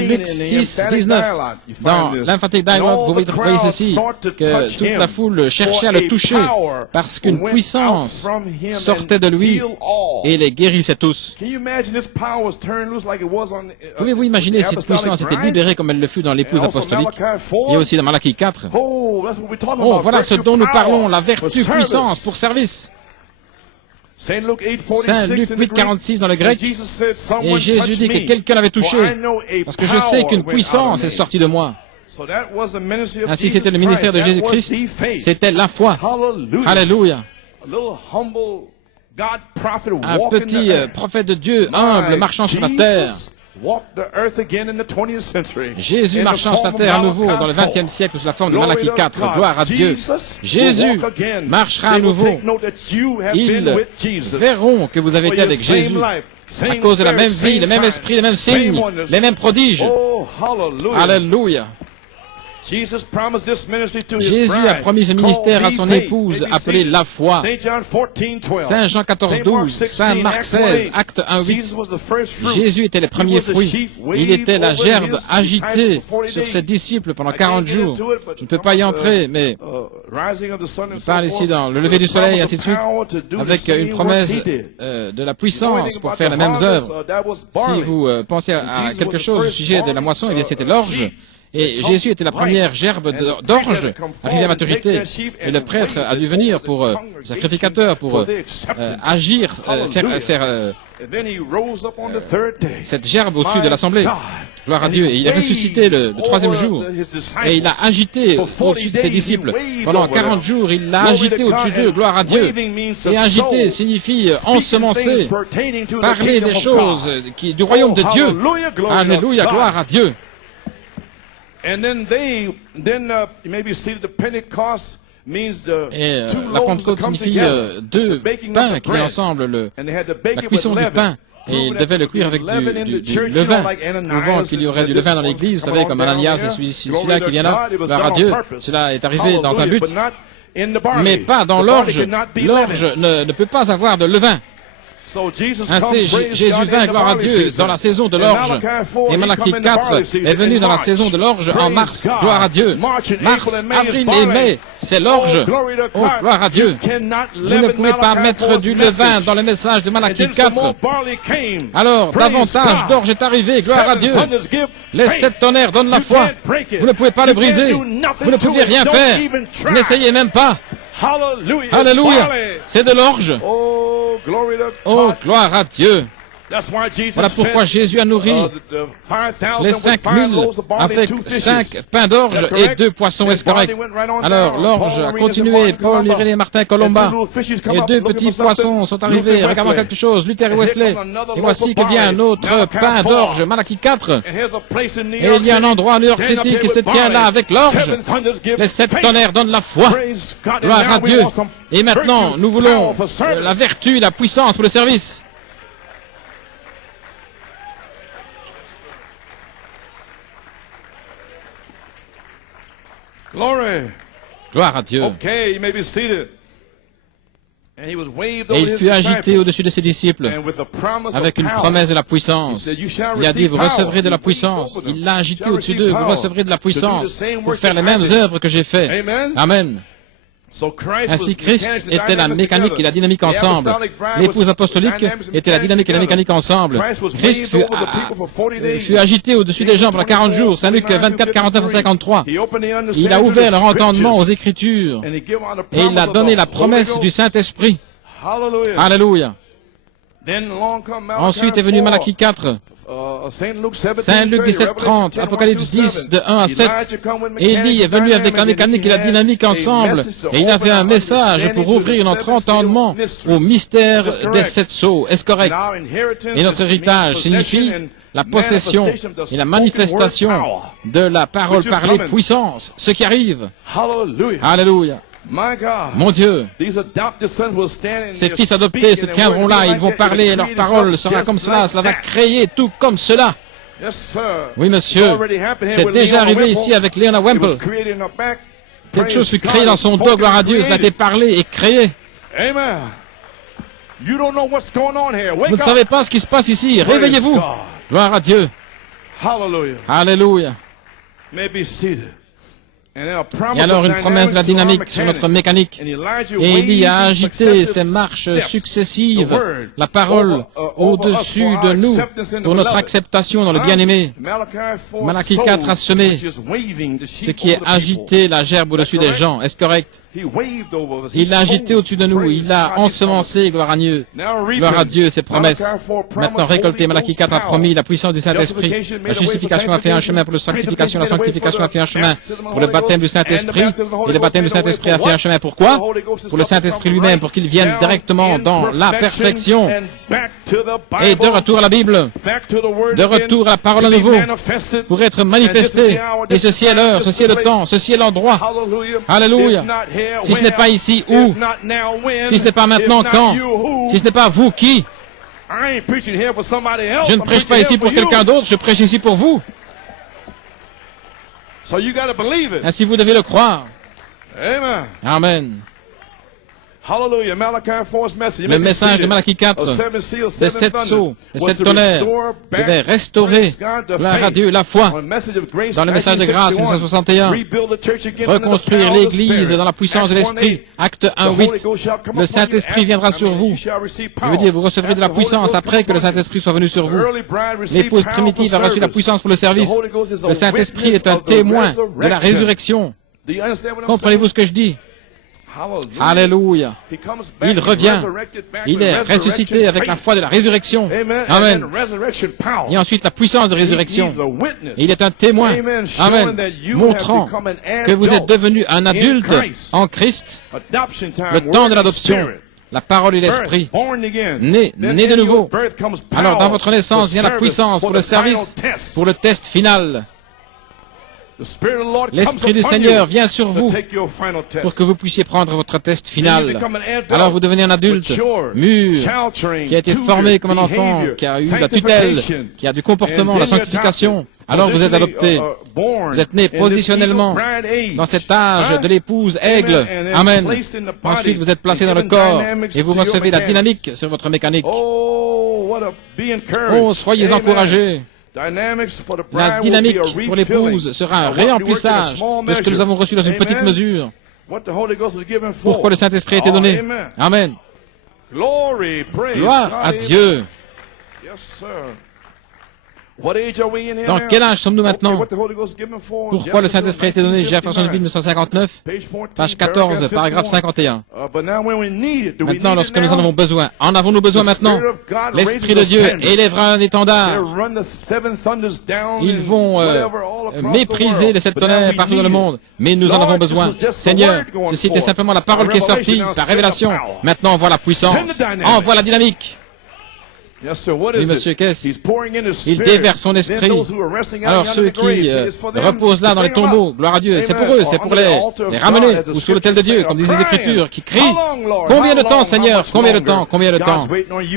Luc 6, 19. Dans l'Infantic Dialogue, vous voyez ceci, que toute la foule cherchait à le toucher parce qu'une puissance sortait de lui et les guérissait tous. Pouvez-vous imaginer si cette puissance était libérée comme elle le fut dans l'épouse apostolique et aussi dans Malachie 4? Oh, voilà ce dont nous parlons, la vertu puissance pour service. Saint Luc 8.46 dans le grec, et Jésus dit que quelqu'un l'avait touché, parce que je sais qu'une puissance est sortie de moi. Ainsi, c'était le ministère de Jésus-Christ, c'était la foi. Alléluia. Un petit prophète de Dieu, humble, marchant sur la terre. Jésus marchant sur la terre à nouveau dans le 20e siècle sous la forme de Malachie 4. Gloire à Dieu. Jésus marchera à nouveau. Ils verront que vous avez été avec Jésus à cause de la même vie, le même esprit, les mêmes signes, les mêmes prodiges. Alléluia. Jésus a promis ce ministère à son épouse appelée la foi. Saint Jean 14.12, Saint Marc 16, Acte 1.8. Jésus était le premier fruit. Il était la gerbe agitée sur ses disciples pendant 40 jours. Je ne peux pas y entrer, mais il parle ici dans le lever du soleil, ainsi de suite, avec une promesse de la puissance pour faire les mêmes œuvres. Si vous pensez à quelque chose au sujet de la moisson, eh bien c'était l'orge. Et Jésus était la première gerbe d'orge arrivée à maturité. Et le prêtre a dû venir pour le sacrificateur, pour agir, faire cette gerbe au-dessus de l'assemblée. Gloire à Dieu. Et il est ressuscité le troisième jour. Et il a agité au-dessus de ses disciples. Pendant 40 jours, il l'a agité au-dessus d'eux. Gloire à Dieu. Et agiter signifie ensemencer, parler des choses du royaume de Dieu. Alléluia, gloire à Dieu. Et la Pentecôte signifie deux pains qui est ensemble, la cuisson du pain. Et il devait le cuire avec du levain. Souvent qu'il y aurait du levain dans l'église, vous savez, comme Ananias et celui-là qui vient là, gloire à Dieu, cela est arrivé dans un but, mais pas dans l'orge. L'orge ne peut pas avoir de levain. Ainsi, Jésus vint, gloire à Dieu, dans la saison de l'orge. Et Malachie 4 est venu dans la saison de l'orge en mars, gloire à Dieu. Mars, avril et mai, c'est l'orge. Oh, gloire à Dieu. Vous ne pouvez pas mettre du levain dans le message de Malachie 4. Alors, davantage d'orge est arrivé, gloire à Dieu. Les 7 tonnerres donnent la foi. Vous ne pouvez pas le briser. Vous ne pouvez rien faire. N'essayez même pas. Alléluia. C'est de l'orge. Oh, gloire à Dieu. Voilà pourquoi Jésus a nourri les 5000 avec 5 pains d'orge et 2 poissons. Est-ce correct? Alors, l'orge a continué. Paul, Irénée, Martin, Colomba. Et 2 petits poissons sont arrivés, regardant quelque chose. Luther et Wesley. Et voici que vient un autre pain d'orge, Malachie 4. Et il y a un endroit à New York City qui se tient là avec l'orge. Les 7 tonnerres donnent la foi. Gloire à Dieu. Et maintenant, nous voulons la vertu, la puissance pour le service. Gloire à Dieu. Et il fut agité au-dessus de ses disciples avec une promesse de la puissance. Il a dit, vous recevrez de la puissance. Il l'a agité au-dessus d'eux, vous recevrez de la puissance pour faire les mêmes œuvres que j'ai faites. Amen. Ainsi, Christ était la mécanique et la dynamique ensemble. L'épouse apostolique était la dynamique et la mécanique ensemble. Christ fut agité au-dessus des gens pendant 40 jours. Saint Luc 24, 49 à 53. Il a ouvert leur entendement aux Écritures et il a donné la promesse du Saint-Esprit. Alléluia. Ensuite est venu Malachie 4. Saint Luc 17, 30, Apocalypse 10, de 1 à 7. Élie est venu avec la mécanique et la dynamique ensemble, et il avait un message pour ouvrir notre entendement au mystère des 7 sceaux. Est-ce correct? Et notre héritage signifie la possession et la manifestation de la parole parlée puissance, ce qui arrive. Alléluia. Mon Dieu, ces fils adoptés se tiendront là, ils vont parler et leur parole sera comme cela va créer tout comme cela. Oui, monsieur, c'est déjà arrivé ici avec Leona Wemple. Quelque chose fut créé dans son dos, gloire à Dieu, cela a été parlé et créé. Vous ne savez pas ce qui se passe ici, réveillez-vous. Gloire à Dieu. Alléluia. Et alors une promesse de la dynamique sur notre mécanique. Et Élie a agité ces marches successives, la parole au-dessus de nous, pour notre acceptation dans le bien-aimé. Malachie 4 a semé ce qui est agité la gerbe au-dessus des gens. Est-ce correct? Il l'a agité au-dessus de nous, il l'a ensemencé, gloire à Dieu. Gloire à Dieu, ses promesses. Maintenant récolté, Malachie 4 a promis la puissance du Saint-Esprit. La justification a fait un chemin pour la sanctification a fait un chemin pour le baptême du Saint-Esprit. Et le baptême du Saint-Esprit a fait un chemin pourquoi? Pour le Saint-Esprit lui-même, pour qu'il vienne directement dans la perfection. Et de retour à la Bible, de retour à la parole à nouveau, pour être manifesté. Et ceci est l'heure, ceci est le temps, ceci est l'endroit. Alléluia. Si ce n'est pas ici, où? Si ce n'est pas maintenant, quand? Si ce n'est pas vous, qui? Je ne prêche pas ici pour quelqu'un d'autre, je prêche ici pour vous. Ainsi, vous devez le croire. Amen. Hallelujah. Malachi 4's message. Le message de Malachie 4, ces 7 sceaux, les 7 tonnerres, devaient restaurer, gloire à Dieu, la foi. Dans le message de grâce 1961, reconstruire l'Église dans la puissance de l'Esprit. Acte 1:8. Le Saint-Esprit viendra sur vous. Je veux dire, vous recevrez de la puissance après que le Saint-Esprit soit venu sur vous. L'épouse primitive a reçu la puissance pour le service. Le Saint-Esprit est un témoin de la résurrection. Comprenez-vous ce que je dis? Alléluia. Il revient. Il est ressuscité avec la foi de la résurrection. Amen. Et ensuite la puissance de résurrection. Il est un témoin. Amen. Montrant que vous êtes devenu un adulte en Christ. Le temps de l'adoption. La parole et l'esprit. Né de nouveau. Alors dans votre naissance vient la puissance pour le service, pour le test final. L'Esprit du Seigneur vient sur vous pour que vous puissiez prendre votre test final. Alors vous devenez un adulte mûr, qui a été formé comme un enfant, qui a eu la tutelle, qui a du comportement, la sanctification. Alors vous êtes adopté. Vous êtes né positionnellement dans cet âge de l'épouse aigle. Amen. Ensuite vous êtes placé dans le corps et vous recevez la dynamique sur votre mécanique. Oh, soyez encouragés. La dynamique pour l'épouse sera un réemplissage de ce que nous avons reçu dans une petite mesure. Pourquoi le Saint-Esprit a été donné? Amen. Gloire à Dieu. Dans quel âge sommes-nous maintenant? Pourquoi le Saint-Esprit a été donné? Jeffersonville 1959, page 14, paragraphe 51. Maintenant, lorsque nous en avons besoin, en avons-nous besoin maintenant? L'Esprit de Dieu élèvera un étendard. Ils vont mépriser les 7 tonnerres partout dans le monde, mais nous en avons besoin. Seigneur, ceci était simplement la parole qui est sortie, la révélation. Maintenant, on voit la puissance, on voit la dynamique. Oui, monsieur, qu'est-ce? Il déverse son esprit. Alors ceux qui reposent là dans les tombeaux, gloire à Dieu, c'est pour eux, c'est pour les ramener, ou sous l'autel de Dieu, comme disent les Écritures, qui crient. Combien de temps, Seigneur? Combien de temps? Combien de temps?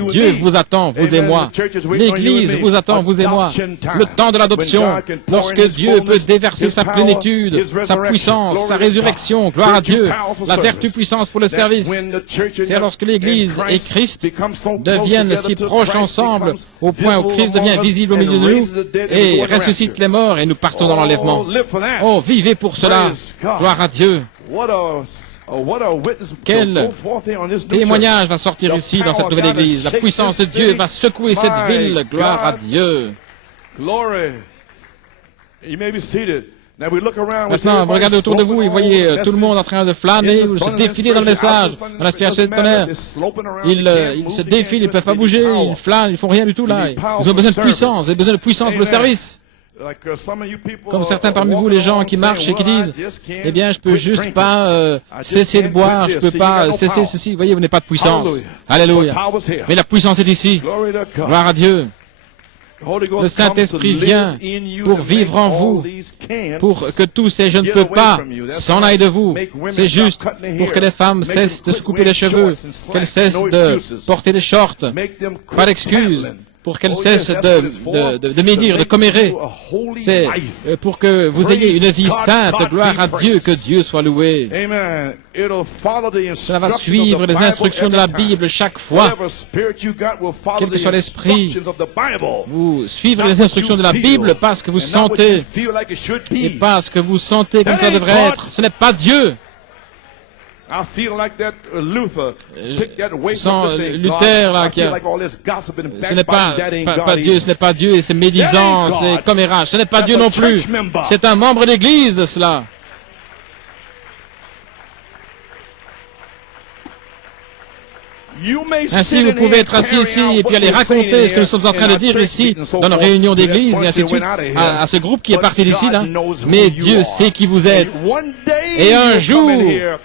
Dieu vous attend, vous et moi. L'Église vous attend, vous et moi. Le temps de l'adoption, lorsque Dieu peut déverser sa plénitude, sa puissance, sa résurrection, gloire à Dieu, la vertu puissance pour le service. C'est lorsque l'Église et Christ deviennent si proches ensemble, au point où Christ devient visible au milieu de nous et ressuscite les morts et nous partons dans l'enlèvement. Oh, vivez pour cela. Gloire à Dieu. Quel témoignage va sortir ici dans cette nouvelle église. La puissance de Dieu va secouer cette ville. Gloire à Dieu. Maintenant, vous regardez autour de vous et voyez tout le monde en train de flâner ou de se défiler dans le message, dans la spiritualité de tonnerre. Ils se défilent, ils ne peuvent pas bouger, ils flânent, ils ne font rien du tout là. Ils ont besoin de puissance, vous avez besoin de puissance pour le service. Comme certains parmi vous, les gens qui marchent et qui disent, eh bien, je peux juste pas cesser de boire, je peux pas cesser ceci. Vous voyez, vous n'avez pas de puissance. Alléluia. Mais la puissance est ici. Gloire à Dieu. Le Saint-Esprit vient pour vivre en vous, pour que tous ces je ne peux pas s'en aillent de vous. C'est juste pour que les femmes cessent de se couper les cheveux, qu'elles cessent de porter des shorts, pas d'excuses, pour qu'elles cessent de médire, de commérer. C'est pour que vous ayez une vie sainte, gloire à Dieu, que Dieu soit loué. Cela va suivre les instructions de la Bible chaque fois. Quel que soit l'esprit, vous suivrez les instructions de la Bible parce que vous sentez, et parce que vous sentez comme ça devrait être. Ce n'est pas Dieu. Je sens Luther là qui a... Ce n'est pas Dieu, ce n'est pas Dieu et c'est médisant, c'est commérage. Ce n'est pas Dieu non plus. C'est un membre d'église cela. Ainsi, vous pouvez être assis ici et puis aller raconter ce que nous sommes en train de dire ici dans nos réunions d'église et ainsi de suite à ce groupe qui est parti d'ici là. Mais Dieu sait qui vous êtes. Et un jour,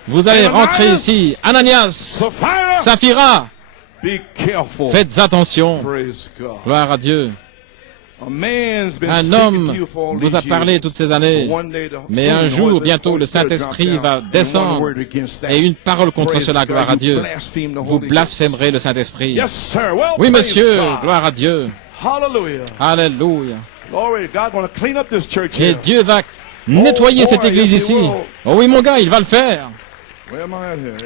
vous allez rentrer ici. Ananias, Saphira, faites attention. Gloire à Dieu. Un homme vous a parlé toutes ces années, mais un jour, bientôt, le Saint-Esprit va descendre et une parole contre cela, gloire à Dieu. Vous blasphémerez le Saint-Esprit. Oui, monsieur, gloire à Dieu. Alléluia. Et Dieu va nettoyer cette église ici. Oh oui, mon gars, il va le faire.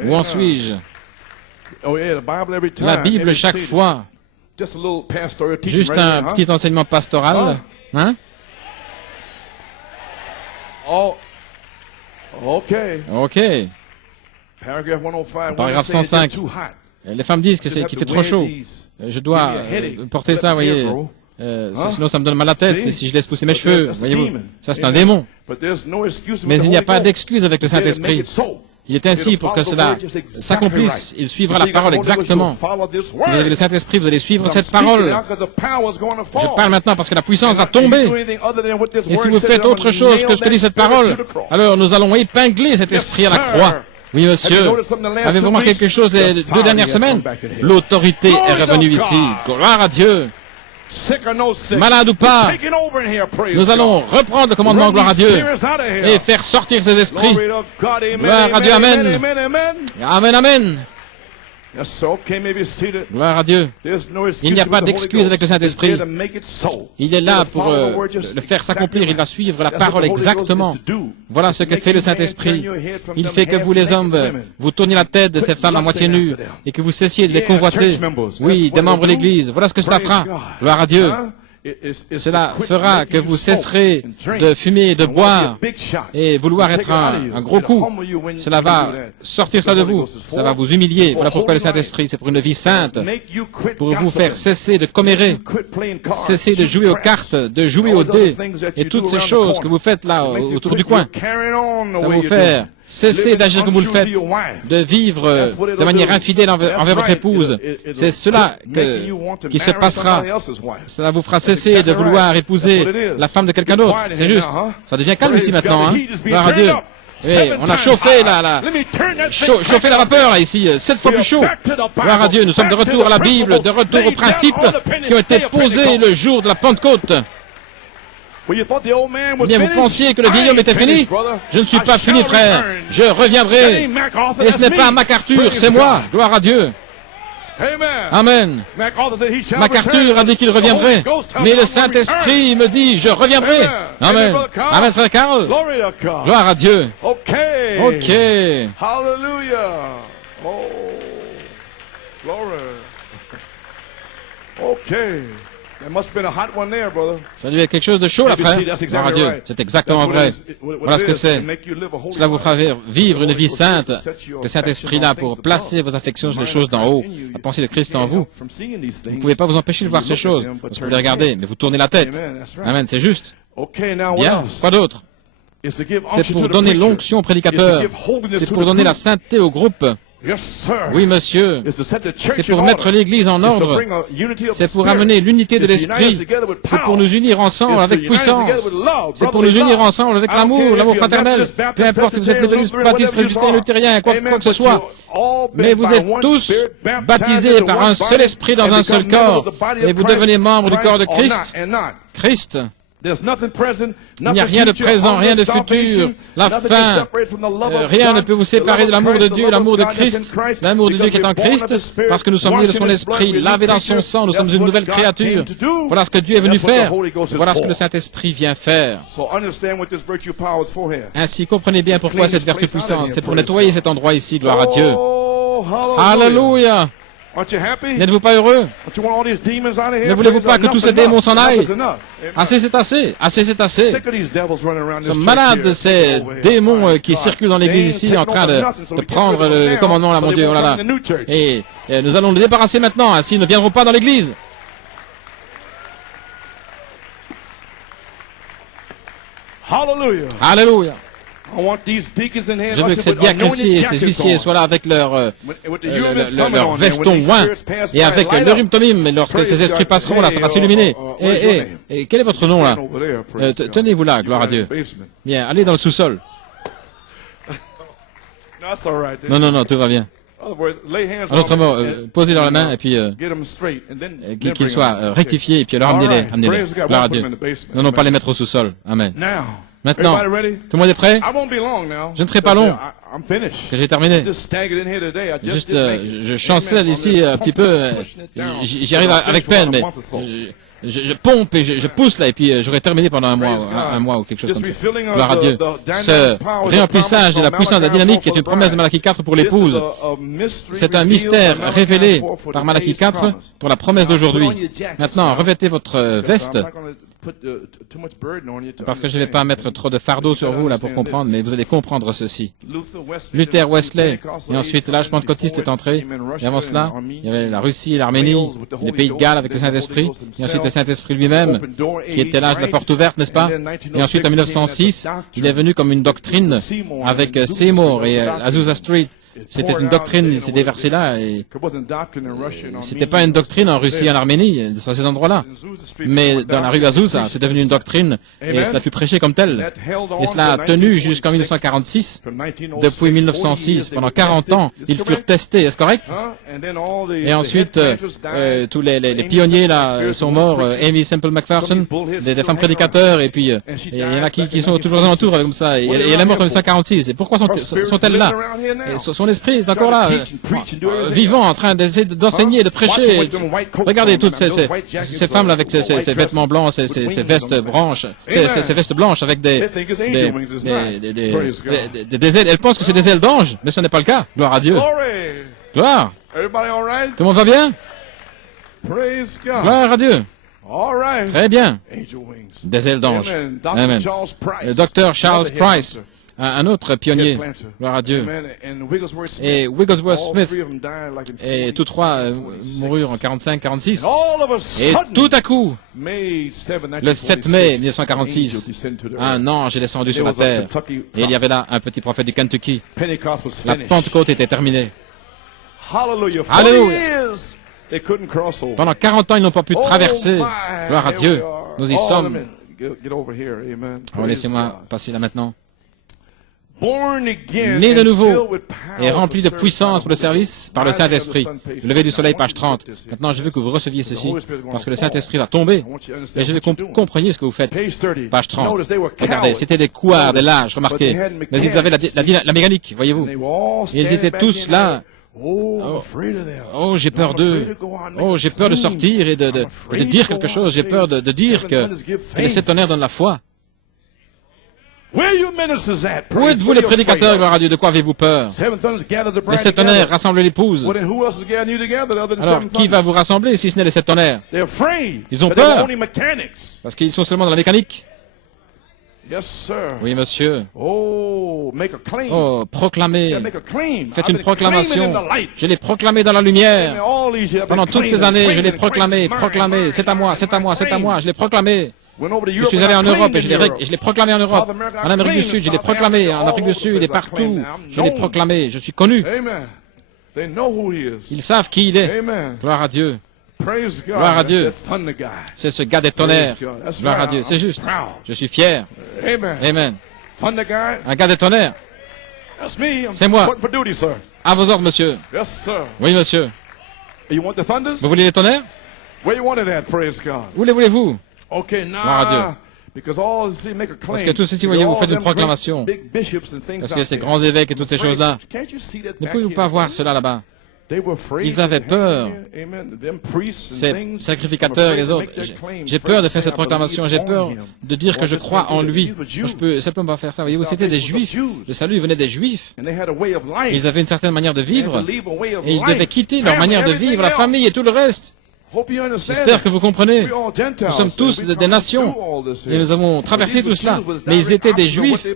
Où en suis-je? La Bible chaque fois. Juste un petit enseignement pastoral. Hein? OK. Paragraphe 105. Les femmes disent qu'il fait trop chaud. Je dois porter ça, vous voyez. Sinon, ça me donne mal à la tête. Si je laisse pousser mes cheveux, voyez-vous. Ça, c'est un démon. Mais il n'y a pas d'excuse avec le Saint-Esprit. Il est ainsi pour que cela s'accomplisse. Il suivra la parole exactement. Si vous avez le Saint-Esprit, vous allez suivre cette parole. Je parle maintenant parce que la puissance va tomber. Et si vous faites autre chose que ce que dit cette parole, alors nous allons épingler cet esprit à la croix. Oui, monsieur. Avez-vous remarqué quelque chose les 2 dernières semaines? L'autorité est revenue ici. Gloire à Dieu. Malade ou pas, nous allons reprendre le commandement, gloire à Dieu, et faire sortir ces esprits. Gloire à Dieu, amen. Amen, amen. Gloire à Dieu. Il n'y a pas d'excuse avec le Saint-Esprit. Il est là pour le faire s'accomplir. Il va suivre la parole exactement. Voilà ce que fait le Saint-Esprit. Il fait que vous, les hommes, vous tourniez la tête de ces femmes à moitié nues et que vous cessiez de les convoiter. Oui, des membres de l'Église. Voilà ce que cela fera. Gloire à Dieu. Cela fera que vous cesserez de fumer et de boire et vouloir être un gros coup. Cela va sortir ça de vous. Ça va vous humilier. Voilà pourquoi le Saint-Esprit, c'est pour une vie sainte, pour vous faire cesser de commérer, cesser de jouer aux cartes, de jouer aux dés et toutes ces choses que vous faites là autour du coin. Ça va vous faire cessez d'agir comme vous le faites, de vivre de manière infidèle envers votre épouse. C'est cela qui se passera. Cela vous fera cesser de vouloir épouser la femme de quelqu'un d'autre. C'est juste. Ça devient calme ici maintenant. Hein? Gloire à Dieu. Et on a chauffé chauffé la vapeur là ici, 7 fois plus chaud. Gloire à Dieu, nous sommes de retour à la Bible, de retour aux principes qui ont été posés le jour de la Pentecôte. Bien, vous pensiez que le vieil homme était fini? Je ne suis pas fini, frère. Je reviendrai. Et ce n'est pas MacArthur, c'est moi. Gloire à Dieu. Amen. MacArthur a dit qu'il reviendrait. Mais le Saint-Esprit me dit, je reviendrai. Amen. Amen, frère Carl. Gloire à Dieu. OK. Hallelujah. Oh. Glory. OK. Ça devait être quelque chose de chaud, là, frère. Gloire à Dieu. C'est exactement vrai. Voilà ce que c'est. Cela vous fera vivre une vie sainte. Le Saint-Esprit là pour placer vos affections sur les choses d'en haut. La pensée de Christ en vous. Vous ne pouvez pas vous empêcher de voir ces choses. Parce que vous les regardez, mais vous tournez la tête. Amen, c'est juste. Bien, quoi d'autre? C'est pour donner l'onction au prédicateur. C'est pour donner la sainteté au groupe. Oui, monsieur. C'est pour mettre l'Église en ordre. C'est pour amener l'unité de l'Esprit. C'est pour nous unir ensemble avec puissance. C'est pour nous unir ensemble avec l'amour fraternel. Peu importe si vous êtes méthodiste, baptiste, presbytérien, luthérien, quoi que ce soit. Mais vous êtes tous baptisés par un seul esprit dans un seul corps. Et vous devenez membres du corps de Christ. Christ. Il n'y a rien de présent, rien de futur. La fin, rien ne peut vous séparer de l'amour de Dieu, l'amour de Christ, l'amour de Dieu qui est en Christ, parce que nous sommes nés de son esprit, lavés dans son sang, nous sommes une nouvelle créature. Voilà ce que Dieu est venu faire. Voilà ce que le Saint-Esprit vient faire. Ainsi, comprenez bien pourquoi cette vertu puissante. C'est pour nettoyer cet endroit ici, gloire à Dieu. Alléluia. N'êtes-vous pas heureux? Ne voulez-vous pas que tous ces démons s'en aillent? Assez, c'est assez. Assez, c'est assez. Nous sommes malades de ces démons qui circulent dans l'église ici en train de prendre le commandement, là, mon Dieu. Oh là là. Et nous allons le débarrasser maintenant, ainsi ils ne viendront pas dans l'église. Alléluia. Je veux que ces diacres et ces huissiers soient là avec leur veston oint et avec le rhum-tomim. Lorsque ces esprits passeront, là, ça va s'illuminer. Et quel est votre nom, là? Tenez-vous là, gloire à Dieu. Bien, allez dans le sous-sol. Non, tout va bien. En autre mot, posez leur la main et puis qu'ils soient rectifiés et puis alors amenez-les. Gloire à Dieu. Non, pas les mettre au sous-sol. Amen. Maintenant, tout le monde est prêt? Je ne serai pas long, que j'ai terminé. Juste, je chancelle ici un petit peu. J'y arrive avec peine, mais je pompe et je pousse là, et puis j'aurai terminé pendant un mois ou quelque chose comme ça. Gloire à Dieu. Ce réemplissage de la puissance de la dynamique est une promesse de Malachie 4 pour l'épouse. C'est un mystère révélé par Malachie 4 pour la promesse d'aujourd'hui. Maintenant, revêtez votre veste, parce que je ne vais pas mettre trop de fardeau sur vous là pour comprendre, mais vous allez comprendre ceci. Luther, Wesley, et ensuite l'âge pentecôtiste est entré, et avant cela, il y avait la Russie, l'Arménie, les pays de Galles avec le Saint-Esprit, et ensuite le Saint-Esprit lui-même, qui était l'âge de la porte ouverte, n'est-ce pas? Et ensuite, en 1906, il est venu comme une doctrine avec Seymour et Azusa Street. C'était une doctrine, ces versets-là, et c'était pas une doctrine en Russie et en Arménie, dans ces endroits-là. Mais dans la rue Azusa, c'est devenu une doctrine, et cela fut prêché comme tel. Et cela a tenu jusqu'en 1946. Depuis 1906, pendant 40 ans, ils furent testés, est-ce correct? Et ensuite, tous les pionniers là sont morts, Amy Semple McPherson, des femmes prédicateurs, et puis il y en a qui sont toujours alentour comme ça, et elle est morte en 1946. Et pourquoi sont-elles là? Son esprit est encore là, vivant, en train d'enseigner, de prêcher. Regardez toutes ces femmes là avec ces vêtements blancs, ces vestes blanches, ces vestes blanches avec des ailes. Elles pensent que c'est des ailes d'ange, mais ce n'est pas le cas. Gloire à Dieu. Gloire. Tout le monde va bien? Gloire à Dieu. Très bien. Des ailes d'ange. Amen. Le docteur Charles Price, un autre pionnier, gloire à Dieu, et Wigglesworth Smith, et tous trois moururent en 45-46, et tout à coup, le 7 mai 1946, un ange est descendu sur la terre, et il y avait là un petit prophète du Kentucky. La Pentecôte était terminée. Alléluia! Pendant 40 ans, ils n'ont pas pu traverser. Gloire à Dieu. Nous y sommes. Oh, laissez-moi passer là maintenant. Né de nouveau et rempli de puissance pour le service par le Saint-Esprit. Lever du soleil, page 30. Maintenant, je veux que vous receviez ceci, parce que le Saint-Esprit va tomber, et je veux que vous compreniez ce que vous faites. Page 30. Regardez, c'était des couards, des lâches, remarquez, mais ils avaient la mécanique, voyez-vous. Et ils étaient tous là. Oh, j'ai peur d'eux. Oh, j'ai peur de sortir et de dire quelque chose. J'ai peur de dire que les sept tonnerres donnent la foi. Où êtes-vous les prédicateurs, gloire à Dieu? De quoi avez-vous peur? Les sept tonnerres rassemblent l'épouse. Alors, qui va vous rassembler si ce n'est les sept tonnerres? Ils ont peur, parce qu'ils sont seulement dans la mécanique. Oui, monsieur. Oh, proclamez. Faites une proclamation. Je l'ai proclamé dans la lumière. Pendant toutes ces années, je l'ai proclamé. C'est à moi, c'est à moi, c'est à moi. Je l'ai proclamé. Je suis allé en Europe et je l'ai proclamé en Europe. En Amérique du Sud, je l'ai proclamé. En Afrique du Sud et partout, je l'ai proclamé. Je suis connu. Ils savent qui il est. Gloire à Dieu. Gloire à Dieu. C'est ce gars des tonnerres. Gloire à Dieu. C'est juste. Je suis fier. Amen. Un gars des tonnerres. C'est moi. À vos ordres, monsieur. Oui, monsieur. Vous voulez les tonnerres? Où les voulez-vous? Gloire à Dieu. Parce que tout ceci, voyez-vous, faites une proclamation. Parce que ces grands évêques et toutes ces choses-là, ne pouvez-vous pas voir cela là-bas? Ils avaient peur, ces sacrificateurs et les autres. J'ai peur de faire cette proclamation, j'ai peur de dire que je crois en lui. Je peux simplement pas faire ça. Voyez-vous, c'était des Juifs. Le salut venait des Juifs. Ils avaient une certaine manière de vivre et ils devaient quitter leur manière de vivre, la famille et tout le reste. J'espère que vous comprenez. Nous sommes tous des nations et nous avons traversé tout cela. Mais ils étaient des Juifs.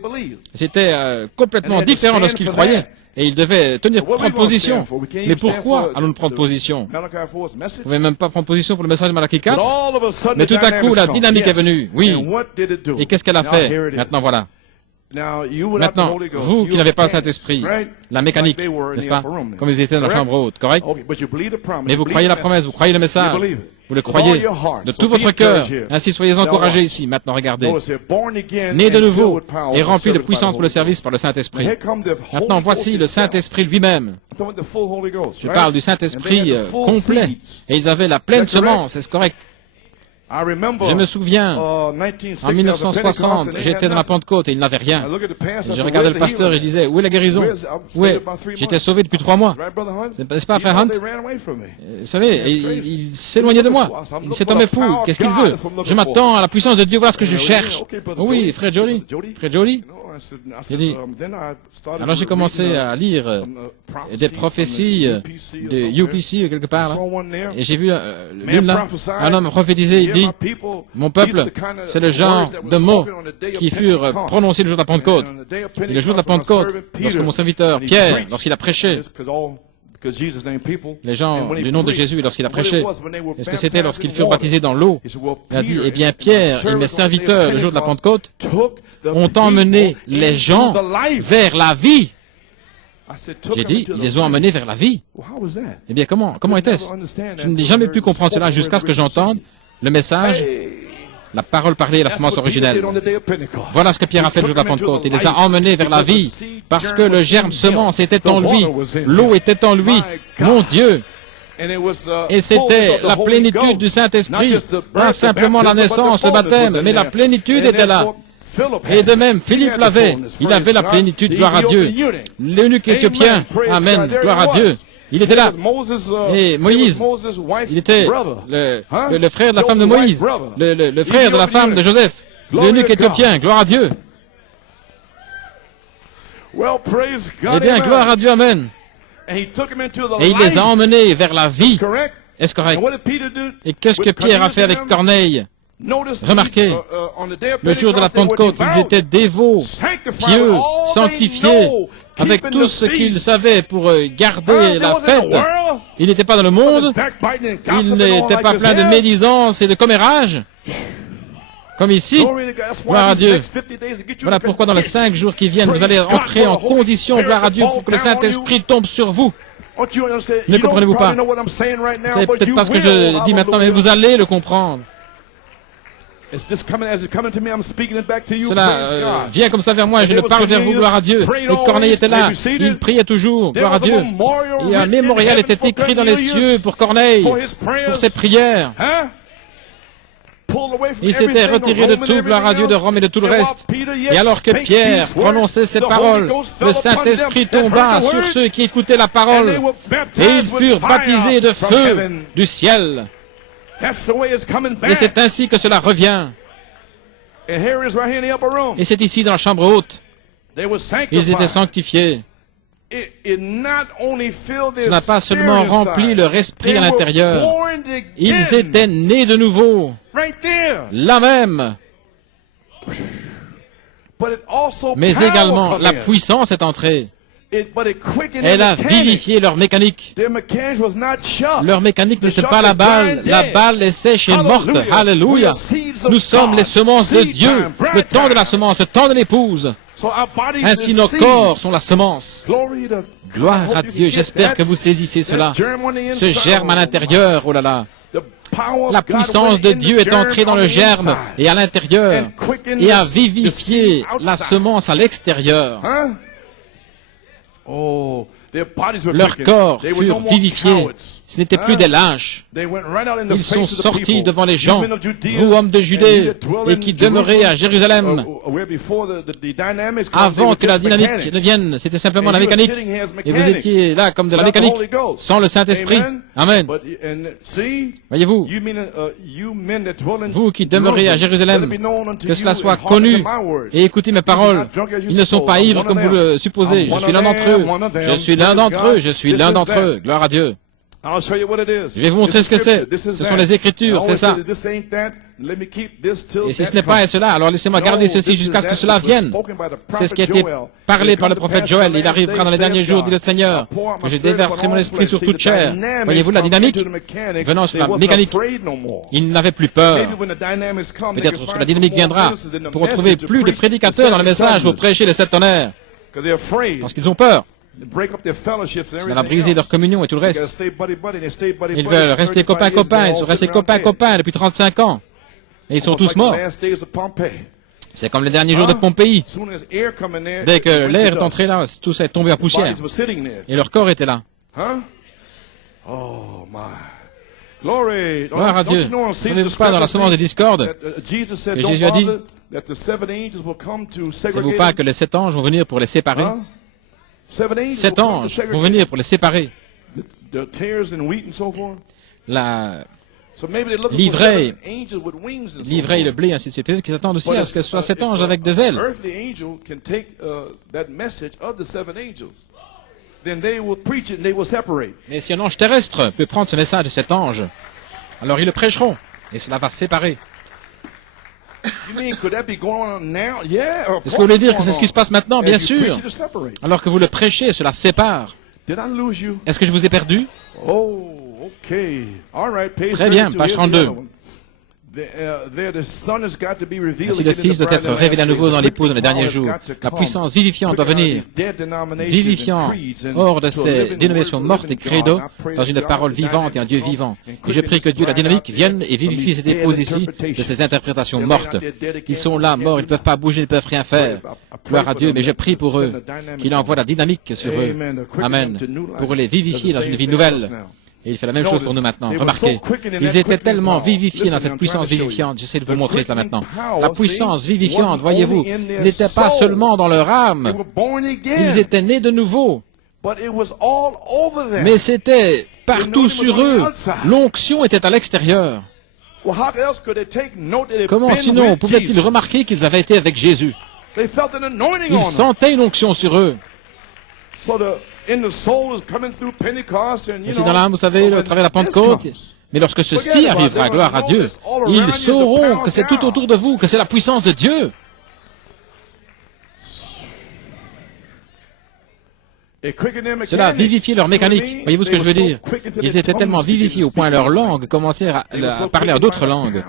C'était complètement différent de ce qu'ils croyaient. Et ils devaient prendre position. Mais pourquoi allons-nous prendre position? Vous ne pouvez même pas prendre position pour le message de Malachie 4. Mais tout à coup, la dynamique est venue. Oui. Et qu'est-ce qu'elle a fait? Maintenant, voilà. Maintenant, vous qui n'avez pas le Saint-Esprit, la mécanique, n'est-ce pas? Comme ils étaient dans la chambre haute, correct? Mais vous croyez la promesse, vous croyez le message, vous le croyez de tout votre cœur. Ainsi, soyez encouragés ici. Maintenant, regardez. Né de nouveau et rempli de puissance pour le service par le Saint-Esprit. Maintenant, voici le Saint-Esprit lui-même. Je parle du Saint-Esprit complet. Et ils avaient la pleine semence, est-ce correct? Je me souviens, en 1960, j'étais dans la Pentecôte et il n'avait rien. Et je regardais le pasteur et je disais, où est la guérison? Où est? J'étais sauvé depuis 3 mois. N'est-ce pas, frère Hunt? Vous savez, il s'éloignait de moi. Cet homme est fou. Qu'est-ce qu'il veut? Je m'attends à la puissance de Dieu. Voilà ce que je cherche. Oui, frère Jolie. Frère Jolie. J'ai dit, alors j'ai commencé à lire des prophéties de UPC quelque part, là, et j'ai vu l'une là, un homme prophétisé, il dit, mon peuple, c'est le genre de mots qui furent prononcés le jour de la Pentecôte. Et le jour de la Pentecôte, lorsque mon serviteur Pierre, lorsqu'il a prêché, les gens du nom de Jésus, lorsqu'il a prêché, est-ce que c'était lorsqu'ils furent baptisés dans l'eau? Il a dit, eh bien Pierre et mes serviteurs, le jour de la Pentecôte, ont emmené les gens vers la vie. J'ai dit, ils les ont emmenés vers la vie. Eh bien, comment était-ce? Je n'ai jamais pu comprendre cela jusqu'à ce que j'entende le message, la parole parlée et la semence originelle. Voilà ce que Pierre a fait le jour de la Pentecôte. Il les a emmenés vers la vie parce que le germe semence était en lui, l'eau était en lui. Mon Dieu! Et c'était la plénitude du Saint-Esprit, pas simplement la naissance, le baptême, mais la plénitude était là. Et de même, Philippe l'avait. Il avait la plénitude, gloire à Dieu. L'eunuque éthiopien, amen, gloire à Dieu. Il était là. Et Moïse, il était le frère de la femme de Moïse, le frère de la femme de Joseph, l'eunuque éthiopien, gloire à Dieu. Eh bien, gloire à Dieu, amen. Et il les a emmenés vers la vie. Est-ce correct? Et qu'est-ce que Pierre a fait avec Corneille? Remarquez, le jour de la Pentecôte, ils étaient dévots, pieux, sanctifiés, avec tout ce qu'ils savaient pour garder la fête. Ils n'étaient pas dans le monde, ils n'étaient pas pleins de médisance et de commérage, comme ici. Gloire à Dieu. Voilà pourquoi dans les 5 jours qui viennent, vous allez entrer en condition, gloire à Dieu, pour que le Saint-Esprit tombe sur vous. Ne comprenez-vous pas? Vous savez peut-être pas ce que je dis maintenant, mais vous allez le comprendre. Cela vient comme ça vers moi et je le parle vers vous, gloire à Dieu. Et Corneille était là, il priait toujours, gloire à Dieu. Et un mémorial était écrit dans les cieux pour Corneille, pour ses prières. Il s'était retiré de tout, gloire à Dieu, de Rome et de tout le reste. Et alors que Pierre prononçait ces paroles, le Saint-Esprit tomba sur ceux qui écoutaient la parole et ils furent baptisés de feu du ciel. Et c'est ainsi que cela revient. Et c'est ici dans la chambre haute. Ils étaient sanctifiés. Ça n'a pas seulement rempli leur esprit à l'intérieur. Ils étaient nés de nouveau. Là même. Mais également, la puissance est entrée. Elle a vivifié leur mécanique. Leur mécanique n'était pas la balle. La balle est sèche et morte. Alléluia. Nous sommes les semences de Dieu. Le temps de la semence, le temps de l'épouse. Ainsi nos corps sont la semence. Gloire à Dieu. J'espère que vous saisissez cela. Ce germe à l'intérieur, oh là là. La puissance de Dieu est entrée dans le germe et à l'intérieur et a vivifié la semence à l'extérieur. Leurs corps furent vivifiés. Ce n'étaient plus des lâches. Ils sont sortis devant les gens, vous hommes de Judée, et qui demeurez à Jérusalem. Avant que la dynamique ne vienne, c'était simplement la mécanique. Et vous étiez là comme de la mécanique, sans le Saint-Esprit. Amen. Voyez-vous, vous qui demeurez à Jérusalem, que cela soit connu, et écoutez mes paroles. Ils ne sont pas ivres comme vous le supposez. Je suis l'un d'entre eux. Je suis l'un d'entre eux. Je suis l'un d'entre eux. Gloire à Dieu. Je vais vous montrer ce que c'est. Ce sont les Écritures, c'est ça. Et si ce n'est pas cela, alors laissez-moi garder ceci jusqu'à ce que cela vienne. C'est ce qui a été parlé par le prophète Joël. Il arrivera dans les derniers jours, dit le Seigneur, que je déverserai mon esprit sur toute chair. Voyez-vous la dynamique venant sur la mécanique. Ils n'avaient plus peur. Peut-être que la dynamique viendra pour retrouver plus de prédicateurs dans le message pour prêcher les 7 tonnerres. Parce qu'ils ont peur. Cela va briser leur communion et tout le reste. Ils veulent rester copains-copains. Ils sont restés copains-copains depuis 35 ans. Et ils sont tous morts. C'est comme les derniers jours de Pompéi. Dès que l'air est entré là, tout ça est tombé à poussière. Et leur corps était là. Gloire à Dieu. Ne savez-vous pas dans la semence de discorde que Jésus a dit, savez-vous pas que les 7 anges vont venir pour les séparer? 7 anges vont venir pour les séparer. La l'ivraie et le blé, ainsi de suite. Peut-être qu'ils attendent aussi à ce que ce soit 7 anges avec des ailes. Mais si un ange terrestre peut prendre ce message de cet ange, alors ils le prêcheront, et cela va se séparer. Est-ce que vous voulez dire que c'est ce qui se passe maintenant? Bien sûr. Alors que vous le prêchez, cela sépare. Est-ce que je vous ai perdu? Très bien, page 32. Ainsi le Fils doit être révélé à nouveau dans l'épouse dans les derniers jours. La puissance vivifiante doit venir, vivifiant hors de ces dénominations mortes et credo, dans une parole vivante et un Dieu vivant. Et je prie que Dieu, la dynamique, vienne et vivifie cette épouse ici de ces interprétations mortes. Ils sont là, morts, ils ne peuvent pas bouger, ils ne peuvent rien faire. Gloire à Dieu, mais je prie pour eux, qu'il envoie la dynamique sur eux. Amen. Pour les vivifier dans une vie nouvelle. Et il fait la même chose pour nous maintenant. Remarquez, ils étaient tellement vivifiés dans cette puissance vivifiante. J'essaie de vous montrer cela maintenant. La puissance vivifiante, voyez-vous, n'était pas seulement dans leur âme. Ils étaient nés de nouveau. Mais c'était partout sur eux. L'onction était à l'extérieur. Comment sinon pouvaient-ils remarquer qu'ils avaient été avec Jésus? Ils sentaient une onction sur eux. Et c'est dans l'âme, vous savez, à travers la Pentecôte. Mais lorsque ceci arrivera, gloire à Dieu, ils sauront que c'est tout autour de vous, que c'est la puissance de Dieu. Cela vivifiait leur mécanique. Voyez-vous ce que je veux dire? Ils étaient tellement vivifiés au point leur langue commençait à parler à d'autres langues.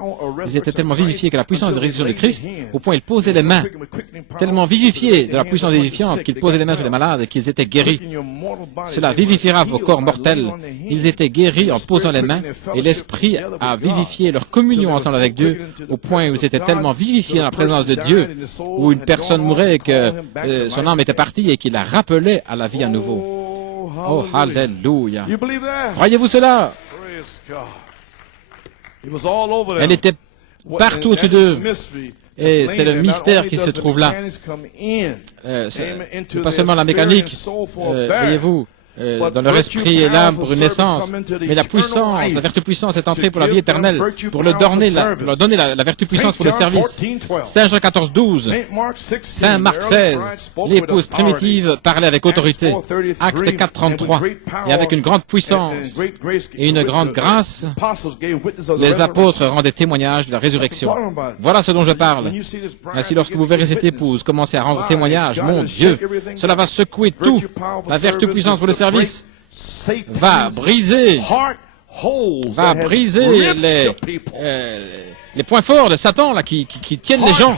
Ils étaient tellement vivifiés que la puissance de résurrection de Christ, au point ils posaient les mains. Tellement vivifiés de la puissance vivifiante qu'ils posaient les mains sur les malades et qu'ils étaient guéris. Cela vivifiera vos corps mortels. Ils étaient guéris en posant les mains et l'Esprit a vivifié leur communion ensemble avec Dieu au point où ils étaient tellement vivifiés dans la présence de Dieu où une personne mourait et que son âme était partie et qu'il la rappelait à la vie à nouveau. Oh, alléluia. Croyez-vous cela? Elle était partout au-dessus d'eux. Et c'est le mystère qui se trouve là. C'est pas seulement la mécanique, voyez-vous, dans leur esprit et l'âme pour une naissance, mais la puissance, la vertu puissance est entrée pour la vie éternelle, pour leur donner la vertu puissance pour le service. Saint Jean 14, 12, Saint Marc 16, l'épouse primitive parlait avec autorité. Acte 4, 33, et avec une grande puissance et une grande grâce, les apôtres rendaient témoignage de la résurrection. Voilà ce dont je parle. Ainsi, lorsque vous verrez cette épouse commencer à rendre témoignage, mon Dieu, cela va secouer tout. La vertu puissance pour le service va briser les points forts de Satan là, qui tiennent les gens.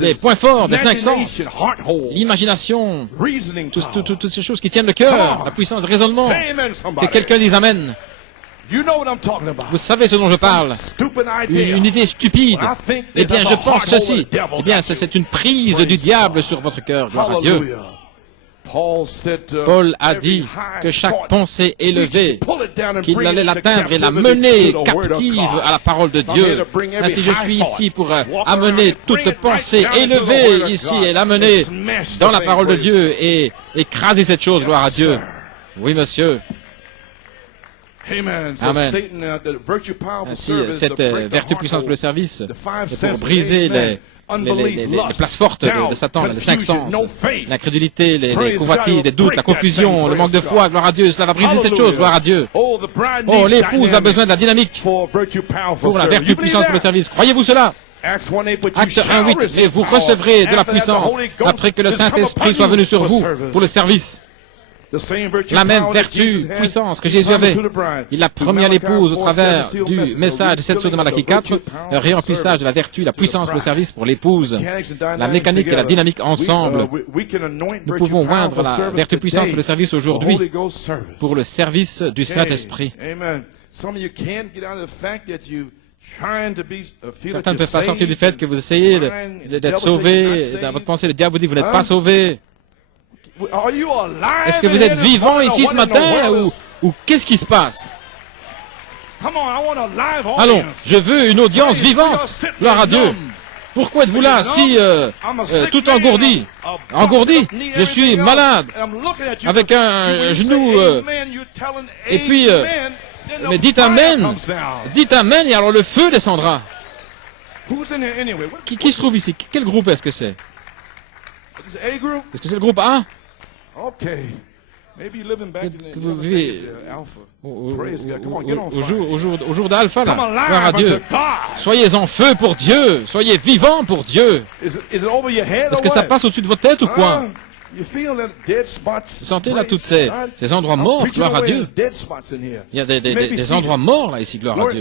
Les points forts des 5 sens, l'imagination, toutes ces choses qui tiennent le cœur, la puissance de raisonnement. Que quelqu'un dise Amen. Vous savez ce dont je parle. Une idée stupide. Eh bien, je pense ceci. Eh bien, c'est une prise du diable sur votre cœur. Gloire à Dieu. Paul a dit que chaque pensée élevée, qu'il allait l'atteindre et la mener captive à la parole de Dieu. Ainsi, je suis ici pour amener toute pensée élevée ici et l'amener dans la parole de Dieu et écraser cette chose, gloire à Dieu. Oui, monsieur. Amen. Ainsi, cette vertu puissante pour le service, c'est pour briser les places fortes de Satan, les 5 sens, l'incrédulité, les convoitises, les doutes, la confusion, le manque de foi, gloire à Dieu, cela va briser cette chose, gloire à Dieu. Oh, l'épouse a besoin de la dynamique pour la vertu puissante pour le service. Croyez-vous cela? Acte 1, 8, mais vous recevrez de la puissance après que le Saint-Esprit soit venu sur vous pour le service. La même vertu, puissance que Jésus avait. Il l'a promis à l'épouse au travers du message de 7 sur de Malachie 4, le réemplissage de la vertu, la puissance pour le service pour l'épouse. La mécanique et la dynamique ensemble. Nous pouvons joindre la vertu puissance pour le service aujourd'hui pour le service du Saint-Esprit. Certains ne peuvent pas sortir du fait que vous essayez d'être sauvés. Dans votre pensée, le diable vous dit que vous n'êtes pas sauvés. Est-ce que vous êtes vivant ici ce matin ou qu'est-ce qui se passe? Allons, je veux une audience vivante. Gloire à Dieu. Pourquoi êtes-vous là si tout engourdi? Engourdi? Je suis malade, avec un genou. Et puis, mais dites Amen. Dites Amen et alors le feu descendra. Qui se trouve ici? Quel groupe est-ce que c'est? Est-ce que c'est le groupe A? Vous vivez au jour d'Alpha, là. Gloire à Dieu. Soyez en feu pour Dieu. Soyez vivants pour Dieu. Est-ce que ça passe au-dessus de votre tête ou quoi? Vous sentez là tous ces endroits morts, gloire à Dieu. Il y a des endroits morts là ici, gloire à Dieu.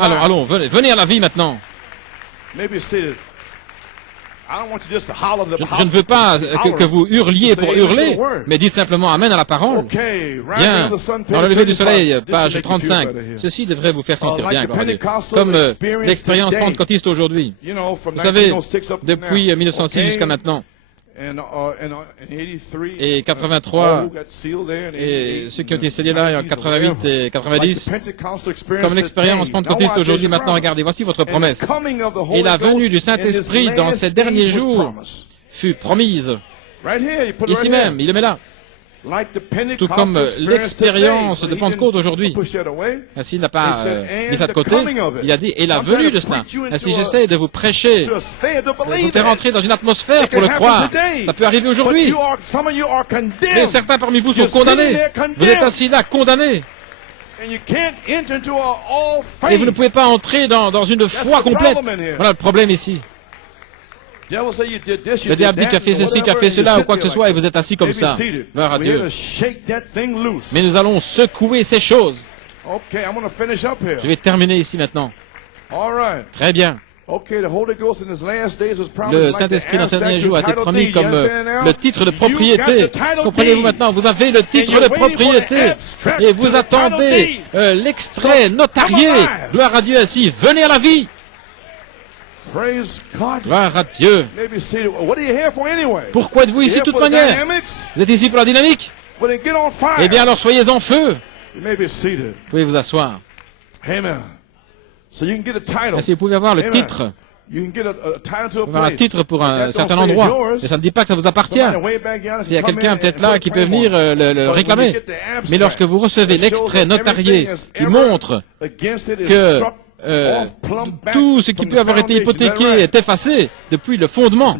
Allons, venez à la vie maintenant. Je ne veux pas que vous hurliez pour hurler, mais dites simplement Amen à la parole. Bien, dans le lever du soleil, page 35. Ceci devrait vous faire sentir bien, gloire à Dieu. Comme l'expérience pentecôtiste aujourd'hui. Vous savez, depuis 1906 jusqu'à maintenant. Et 83, et ceux qui ont été scellés là en 88 et 90, comme l'expérience pentecôtiste aujourd'hui, maintenant, regardez, voici votre promesse. Et la venue du Saint-Esprit dans ces derniers jours fut promise. Ici même, il le met là. Tout comme l'expérience de Pentecôte aujourd'hui. Ainsi, il n'a pas mis ça de côté. Il a dit, et la venue de cela. Ainsi, j'essaie de vous prêcher, de vous faire entrer dans une atmosphère pour le croire. Ça peut arriver aujourd'hui. Mais certains parmi vous sont condamnés. Vous êtes assis là, condamnés. Et vous ne pouvez pas entrer dans une foi complète. Voilà le problème ici. Le diable dit qu'il a fait ceci, qu'il a fait cela, ou quoi que ce soit, et vous êtes assis comme ça. Gloire à Dieu. Mais nous allons secouer ces choses. Je vais terminer ici maintenant. Très bien. Le Saint-Esprit dans ces derniers jours a été promis comme le titre de propriété. Comprenez-vous maintenant, vous avez le titre de propriété et vous attendez l'extrait notarié. Gloire à Dieu ainsi. Venez à la vie. Gloire à Dieu. Pourquoi êtes-vous ici de toute manière? Vous êtes ici pour la dynamique? Eh bien alors soyez en feu. Vous pouvez vous asseoir. Ainsi vous pouvez avoir le titre. Vous pouvez avoir un titre pour un certain endroit. Mais ça ne dit pas que ça vous appartient. Il y a quelqu'un peut-être là qui peut venir le réclamer. Mais lorsque vous recevez l'extrait notarié qui montre que tout ce qui peut avoir été hypothéqué est effacé depuis le fondement.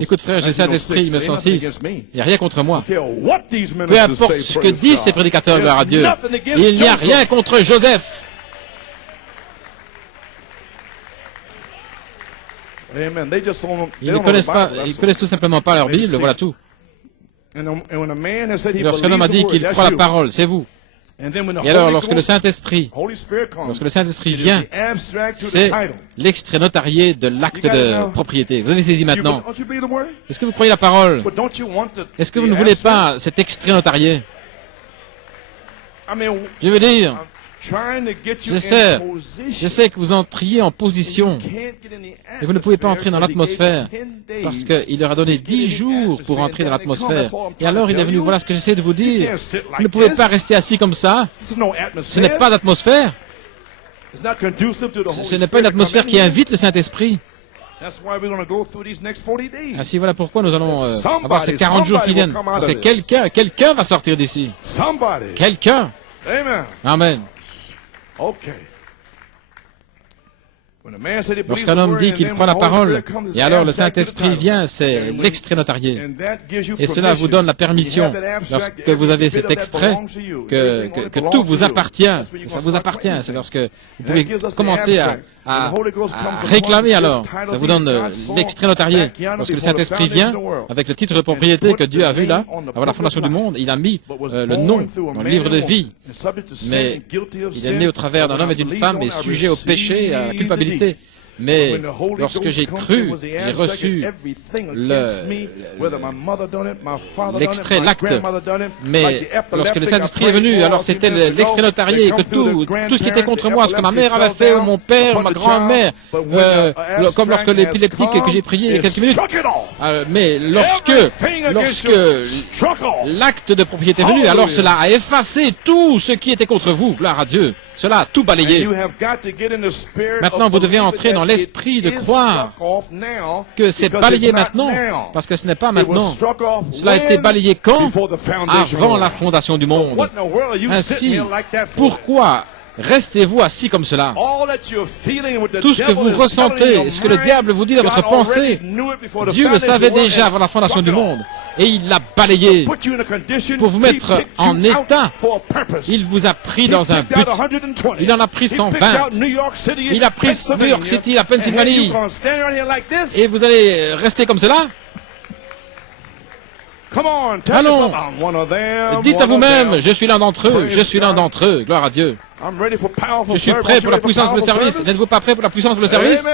Écoute frère, j'ai le Saint-Esprit 1906. Il n'y a rien contre moi. Peu importe ce que disent ces prédicateurs, gloire à Dieu. Il n'y a rien contre Joseph. Ils ne connaissent pas, ils connaissent tout simplement pas leur Bible, voilà tout. Lorsqu'un homme a dit qu'il croit la parole, c'est vous. Et alors, lorsque le Saint-Esprit vient, c'est l'extrait notarié de l'acte de propriété. Vous avez saisi maintenant. Est-ce que vous croyez la parole? Est-ce que vous ne voulez pas cet extrait notarié? Je veux dire, j'essaie que vous entriez en position. Et vous ne pouvez pas entrer dans l'atmosphère parce qu'il leur a donné 10 jours pour entrer dans l'atmosphère. Et alors il est venu, voilà ce que j'essaie de vous dire. Vous ne pouvez pas rester assis comme ça. Ce n'est pas d'atmosphère. Ce n'est pas une atmosphère qui invite le Saint-Esprit. Ainsi voilà pourquoi nous allons avoir ces 40 jours qui viennent. Parce que quelqu'un va sortir d'ici. Quelqu'un. Amen. Lorsqu'un homme dit qu'il croit la parole, et alors le Saint-Esprit vient, c'est l'extrait notarié. Et cela vous donne la permission, lorsque vous avez cet extrait, que tout vous appartient, que ça vous appartient. C'est lorsque vous pouvez commencer à réclamer alors. Ça vous donne l'extrait notarié. Lorsque le Saint-Esprit vient, avec le titre de propriété que Dieu a vu là, avant la fondation du monde, il a mis le nom dans le livre de vie. Mais il est né au travers d'un homme et d'une femme et sujet au péché, à la culpabilité. Mais lorsque j'ai cru, j'ai reçu l'extrait, l'acte. Mais lorsque le Saint-Esprit est venu, alors c'était l'extrait notarié, que tout ce qui était contre moi, ce que ma mère avait fait, ou mon père, ou ma grand-mère, comme lorsque l'épileptique que j'ai prié il y a quelques minutes. Mais lorsque l'acte de propriété est venu, alors cela a effacé tout ce qui était contre vous, gloire à Dieu. cela a tout balayé. Maintenant, vous devez entrer dans l'esprit de croire que c'est balayé maintenant, parce que ce n'est pas maintenant. Cela a été balayé quand? Avant la fondation du monde. Ainsi, pourquoi restez-vous assis comme cela? Tout ce que vous ressentez, ce que le diable vous dit dans votre pensée, Dieu le savait déjà avant la fondation du monde. Et il l'a balayé pour vous mettre en état. Il vous a pris dans un but. Il en a pris 120. Il a pris New York City, la Pennsylvanie. Et vous allez rester comme cela? Allons, dites à vous-même, je suis l'un d'entre eux, je suis l'un d'entre eux, gloire à Dieu. Je suis prêt pour la puissance pour le service. N'êtes-vous pas prêt pour la puissance pour le service?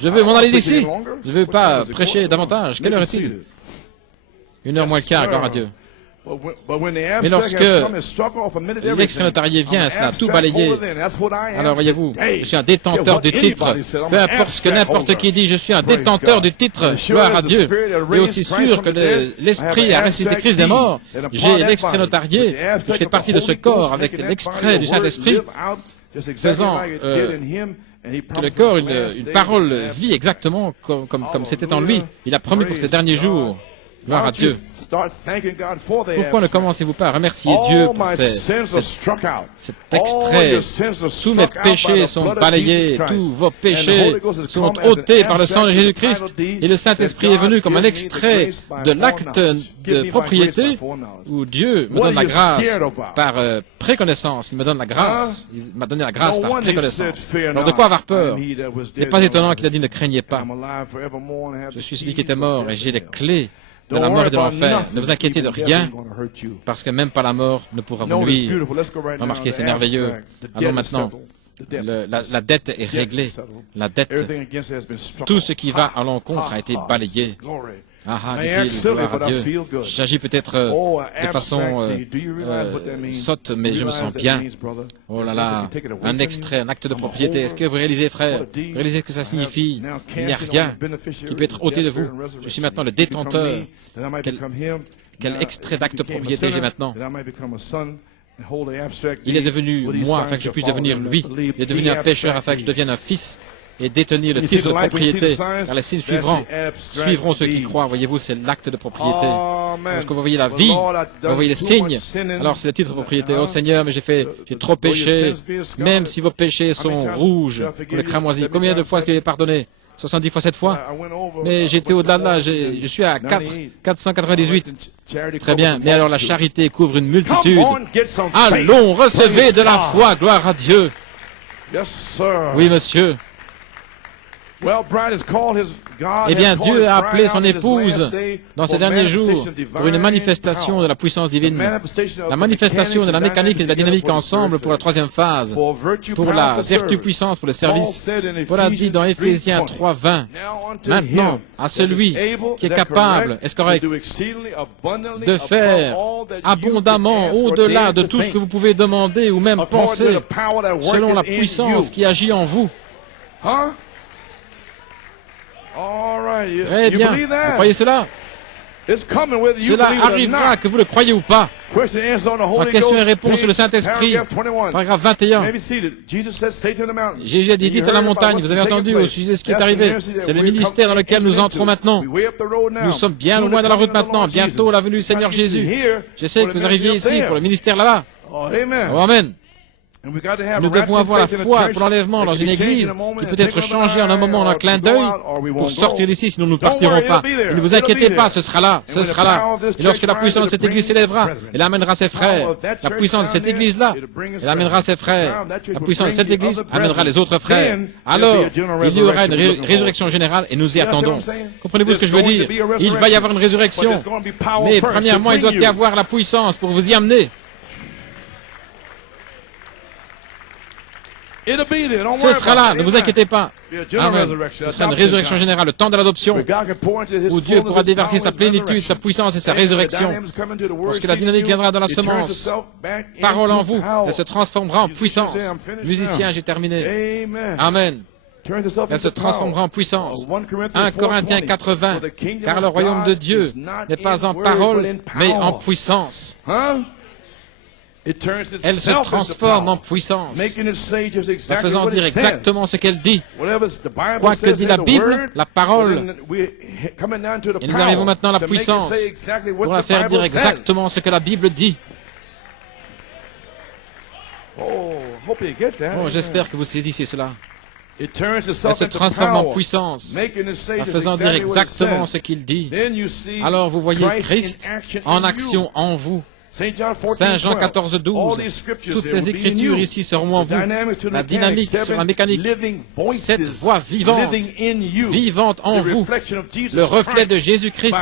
Je veux m'en aller d'ici. Je ne veux pas prêcher davantage. Quelle heure est-il? 1h moins le quart, gloire à Dieu. Mais lorsque l'extranotarié vient, cela a tout balayé. Alors voyez-vous, je suis un détenteur du titre. Peu importe ce que n'importe qui dit, je suis un détenteur du titre. Gloire à Dieu. Et aussi sûr que l'Esprit a ressuscité Christ des morts, j'ai l'extranotarié. Je fais partie de ce corps avec l'extrait du Saint-Esprit, faisant que le corps, une parole, vit exactement comme c'était en lui. Il a promis pour ces derniers jours. Gloire à Dieu. Pourquoi ne commencez-vous pas à remercier Dieu pour cet extrait? Tous mes péchés sont balayés, tous vos péchés sont ôtés par le sang de Jésus-Christ, et le Saint-Esprit est venu comme un extrait de l'acte de propriété où Dieu me donne la grâce par préconnaissance. Il me donne la grâce. Il m'a donné la grâce par préconnaissance. Alors de quoi avoir peur? Il n'est pas étonnant qu'il a dit ne craignez pas. Je suis celui qui était mort et j'ai les clés de la mort et de l'enfer. Ne vous inquiétez de rien, parce que même pas la mort ne pourra vous nuire. Remarquez, c'est merveilleux. Allons maintenant. La dette est réglée. La dette, tout ce qui va à l'encontre a été balayé. Ah, dit-il, gloire à Dieu. J'agis peut-être de façon sotte, mais je me sens bien. Oh là là, un extrait, un acte de propriété. Est-ce que vous réalisez, frère? Vous réalisez ce que ça signifie? Il n'y a rien qui peut être ôté de vous. Je suis maintenant le détenteur. Quel extrait d'acte de propriété j'ai maintenant? Il est devenu moi afin que je puisse devenir lui. Il est devenu un pécheur afin que je devienne un fils et détenir le titre de propriété. Car les signes suivront ceux qui croient. Voyez-vous, c'est l'acte de propriété. Lorsque vous voyez la vie, vous voyez les signes, alors c'est le titre de propriété. Oh Seigneur, mais j'ai trop péché. Même si vos péchés sont rouges, comme le cramoisi. Combien de fois que j'ai pardonné? 70 fois 7 fois? Mais j'étais au-delà de là. Je suis à 498. Très bien. Mais alors la charité couvre une multitude. Allons, recevez de la foi. Gloire à Dieu. Oui, monsieur. Eh bien, Dieu a appelé son épouse dans ces derniers jours pour une manifestation de la puissance divine, la manifestation de la mécanique et de la dynamique ensemble pour la troisième phase, pour la vertu puissance, pour le service. Paul a dit dans Éphésiens 3:20, maintenant, à celui qui est capable, est-ce correct, de faire abondamment au-delà de tout ce que vous pouvez demander ou même penser, selon la puissance qui agit en vous. Très bien. Vous croyez cela? Cela arrivera, que vous le croyez ou pas. Ma question et réponse sur le Saint-Esprit, paragraphe 21. Jésus a dit, dites à la montagne, vous avez entendu au sujet de ce qui est arrivé. C'est le ministère dans lequel nous entrons maintenant. Nous sommes bien loin de la route maintenant. Bientôt la venue du Seigneur Jésus. Je sais que vous arriviez ici pour le ministère là-bas. Oh, amen. Nous devons avoir la foi pour l'enlèvement dans une église qui peut être changée en un moment, en un clin d'œil, pour sortir d'ici, sinon nous ne partirons pas. Et ne vous inquiétez pas, ce sera là, ce sera là. Et lorsque la puissance de cette église s'élèvera, elle amènera ses frères. La puissance de cette église-là, elle amènera ses frères. La puissance de cette église amènera les autres frères. Alors, il y aura une résurrection générale et nous y attendons. Comprenez-vous ce que je veux dire? Il va y avoir une résurrection. Mais premièrement, il doit y avoir la puissance pour vous y amener. Ce sera là, ne vous inquiétez pas. Amen. Ce sera une résurrection générale, le temps de l'adoption, où Dieu pourra déverser sa plénitude, sa puissance et sa résurrection. Lorsque la dynamique viendra dans la semence, parole en vous, elle se transformera en puissance. Musicien, j'ai terminé. Amen. Elle se transformera en puissance. 1 Corinthiens 4:20. Car le royaume de Dieu n'est pas en parole, mais en puissance. Elle se transforme en puissance, la faisant dire exactement ce qu'elle dit. Quoi que dit la Bible, la parole, et nous arrivons maintenant à la puissance pour la faire dire exactement ce que la Bible dit. Oh, j'espère que vous saisissez cela. Elle se transforme en puissance, en faisant dire exactement ce qu'il dit. Alors vous voyez Christ en action en vous. Saint Jean 14, 12. Toutes ces écritures ici seront en vous. La dynamique sur la mécanique. Cette voix vivante, vivante en vous. Le reflet de Jésus-Christ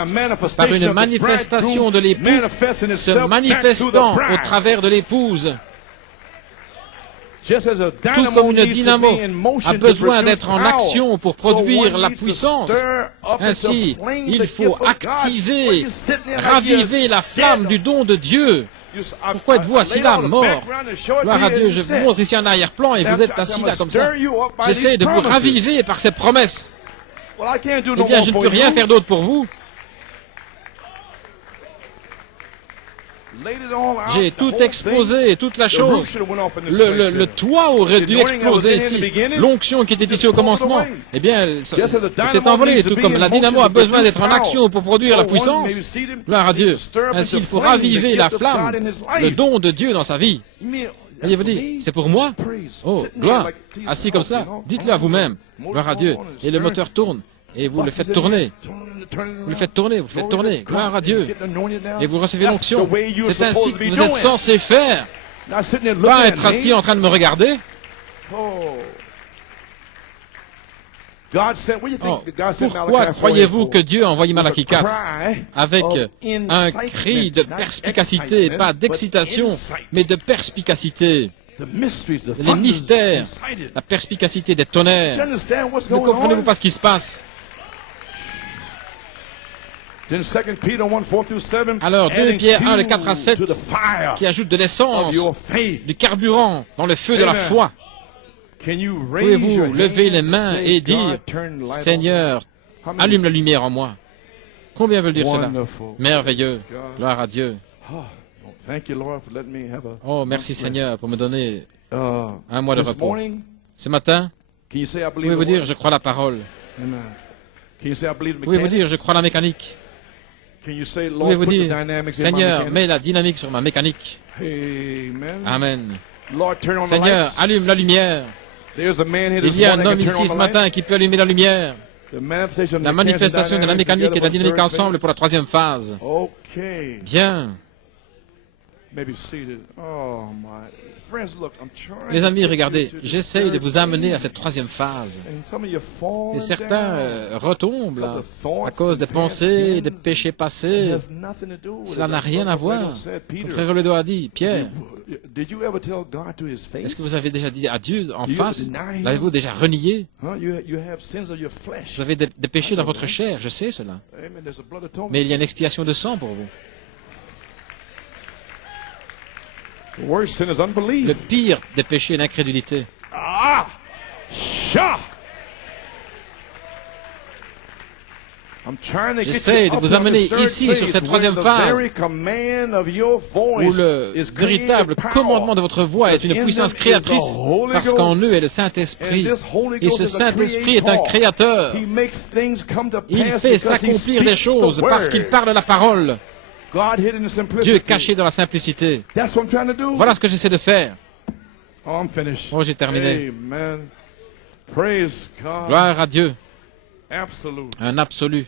par une manifestation de l'époux se manifestant au travers de l'épouse. Tout comme une dynamo a besoin d'être en action pour produire la puissance, ainsi il faut activer, raviver la flamme du don de Dieu. Pourquoi êtes-vous assis là, mort? Gloire à Dieu, je vous montre ici un arrière-plan et vous êtes assis là comme ça. J'essaie de vous raviver par ces promesses. Eh bien, je ne peux rien faire d'autre pour vous. J'ai tout exposé, toute la chose. Le toit aurait dû exploser ici. L'onction qui était ici au commencement, eh bien, s'est envolée. Tout comme la dynamo a besoin d'être en action pour produire la puissance. Gloire à Dieu. Ainsi, il faut raviver la flamme, le don de Dieu dans sa vie. Voyez-vous dit, c'est pour moi? Oh, gloire. Assis comme ça, dites-le à vous-même. Gloire à Dieu. Et le moteur tourne. Et vous le faites tourner. Vous le faites tourner, vous le faites tourner. Gloire à Dieu. Et vous recevez l'onction. C'est ainsi que vous êtes censé faire. Pas être assis en train de me regarder. Pourquoi croyez-vous que Dieu a envoyé Malachie 4 avec un cri de perspicacité, pas d'excitation, mais de perspicacité? Les mystères, la perspicacité des tonnerres. Ne comprenez-vous pas ce qui se passe? Alors, 2 Pierre 1, le 4 à 7, qui ajoute de l'essence, du carburant dans le feu de la foi. Pouvez-vous lever les mains et dire, Seigneur, allume la lumière en moi? Combien veulent dire cela? Merveilleux. Gloire à Dieu. Oh, merci Seigneur pour me donner un mois de repos. Ce matin, pouvez-vous dire, je crois la parole? Pouvez-vous dire, je crois la mécanique? Pouvez-vous dire, Seigneur, mets la dynamique sur ma mécanique? Amen. Seigneur, allume la lumière. Il y a un homme ici ce matin qui peut allumer la lumière. La manifestation de la mécanique et de la dynamique ensemble pour la 3e phase. Bien. Les amis, regardez, j'essaye de vous amener à cette 3e phase. Et certains retombent là, à cause des pensées, des péchés passés. Cela n'a rien à voir. Comme Frère Ledo a dit, Pierre, est-ce que vous avez déjà dit à Dieu en face? L'avez-vous déjà renié? Vous avez des péchés dans votre chair, je sais cela. Mais il y a une expiation de sang pour vous. Le pire des péchés est l'incrédulité. J'essaie de vous amener ici sur cette 3e phase où le véritable commandement de votre voix est une puissance créatrice parce qu'en eux est le Saint-Esprit. Et ce Saint-Esprit est un créateur. Il fait s'accomplir des choses parce qu'il parle la parole. Dieu caché dans la simplicité. Voilà ce que j'essaie de faire. Oh, j'ai terminé. Gloire à Dieu. Un absolu.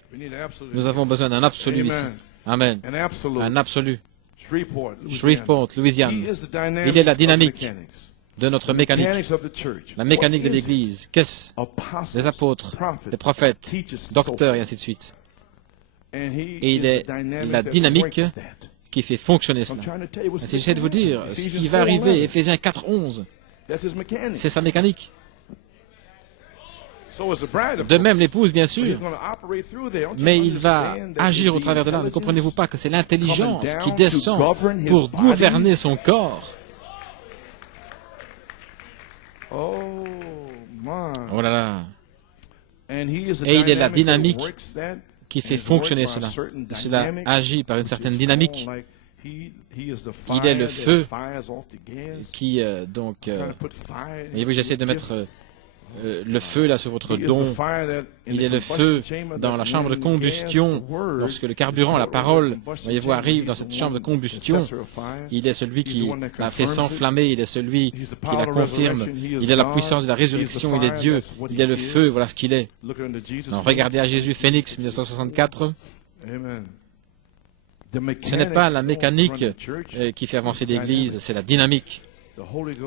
Nous avons besoin d'un absolu ici. Amen. Un absolu. Shreveport, Louisiane. Il est la dynamique de notre mécanique. La mécanique de l'Église. Qu'est-ce? Les apôtres, les prophètes, docteurs et ainsi de suite. Et il est la dynamique qui fait fonctionner cela. J'essaie de vous dire, ce qui va arriver, Éphésiens 4, 11, c'est sa mécanique. De même l'épouse, bien sûr, mais il va agir au travers de là. Ne comprenez-vous pas que c'est l'intelligence qui descend pour gouverner son corps? Oh là là. Et il est la dynamique qui fait fonctionner cela. Et cela agit par une certaine dynamique, Il est le feu qui, voyez-vous, j'essaie de mettre le feu là sur votre don. Il est le feu dans la chambre de combustion. Lorsque le carburant, la parole, voyez-vous, arrive dans cette chambre de combustion, il est celui qui la fait s'enflammer, il est celui qui la confirme. Il est la puissance de la résurrection, il est Dieu, il est le feu, voilà ce qu'il est. Alors, regardez à Jésus, Phénix, 1964. Ce n'est pas la mécanique qui fait avancer l'Église, c'est la dynamique.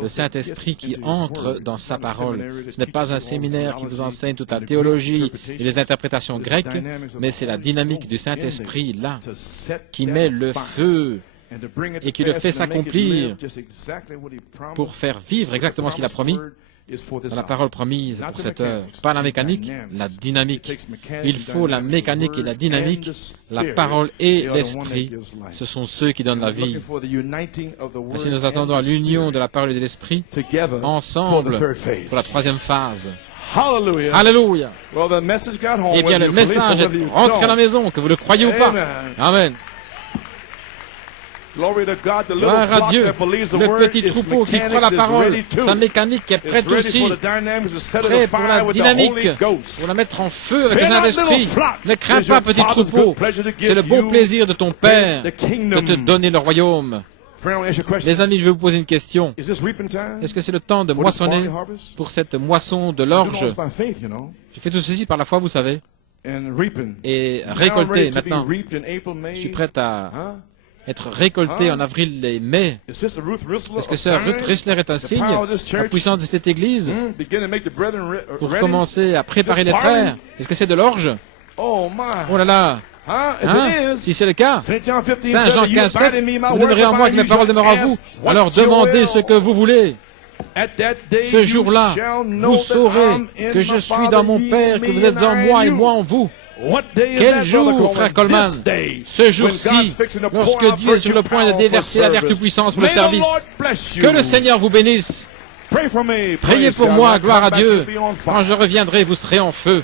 Le Saint-Esprit qui entre dans sa parole. Ce n'est pas un séminaire qui vous enseigne toute la théologie et les interprétations grecques, mais c'est la dynamique du Saint-Esprit, là, qui met le feu et qui le fait s'accomplir pour faire vivre exactement ce qu'il a promis dans la parole promise pour cette heure. Pas la mécanique, la dynamique. Il faut la mécanique et la dynamique, la parole et l'esprit. Ce sont ceux qui donnent la vie. Et si nous attendons à l'union de la parole et de l'esprit, ensemble, pour la troisième phase. Alléluia. Eh bien, le message est rentré à la maison, que vous le croyez ou pas. Amen. Gloire à Dieu, le petit troupeau qui croit la parole, sa mécanique est prête aussi, prêt pour la dynamique, pour la mettre en feu avec le Saint-Esprit. Ne crains pas, petit troupeau, c'est le bon plaisir de ton Père de te donner le royaume. Les amis, je vais vous poser une question. Est-ce que c'est le temps de moissonner pour cette moisson de l'orge? Je fais tout ceci par la foi, vous savez, et récolter maintenant. Je suis prêt à être récolté en avril et mai. Est-ce que Sœur Ruth Rissler est un signe? La puissance de cette Église pour commencer à préparer les frères. Est-ce que c'est de l'orge? Oh là là! Si c'est le cas, Saint Jean 15,7, vous donnerez en moi que mes paroles demeurent en vous. Alors demandez ce que vous voulez. Ce jour-là, vous saurez que je suis dans mon Père, que vous êtes en moi et moi en vous. Quel jour, frère Coleman? Ce jour-ci, lorsque Dieu est sur le point de déverser la vertu puissance pour le service. Que le Seigneur vous bénisse. Priez pour moi, gloire à Dieu. Quand je reviendrai, vous serez en feu.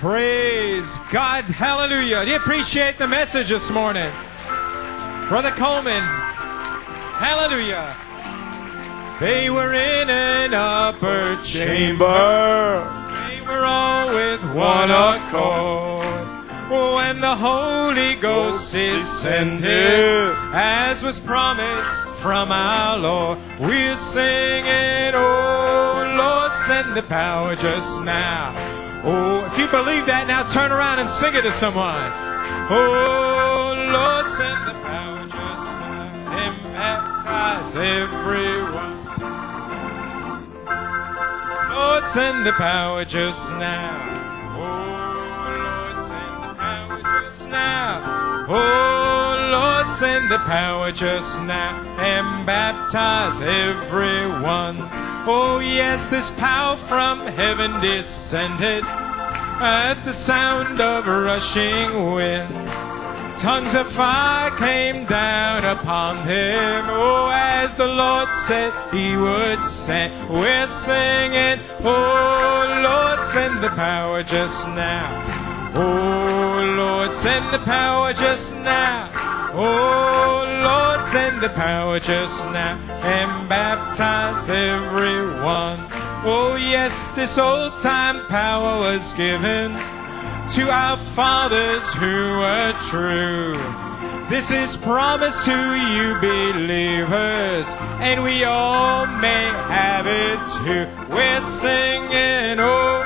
Praise God. Hallelujah. Do you appreciate the message this morning? Brother Coleman. Hallelujah. They were in an upper chamber. They were all with one accord. When the Holy Ghost descended, as was promised from our Lord, we're singing, oh Lord, send the power just now. Oh, if you believe that, now turn around and sing it to someone. Oh Lord, send the power just now and baptize everyone. Lord, send the power just now. Oh, Lord, send the power just now. Oh, Lord, send the power just now and baptize everyone. Oh, yes, this power from heaven descended at the sound of a rushing wind. Tongues of fire came down upon him. Oh, as the Lord said he would send. We're singing, oh, Lord, send the power just now. Oh, Lord, send the power just now. Oh, Lord, send the power just now and baptize everyone. Oh, yes, this old-time power was given to our fathers who were true. This is promised to you believers, and we all may have it too. We're singing, oh,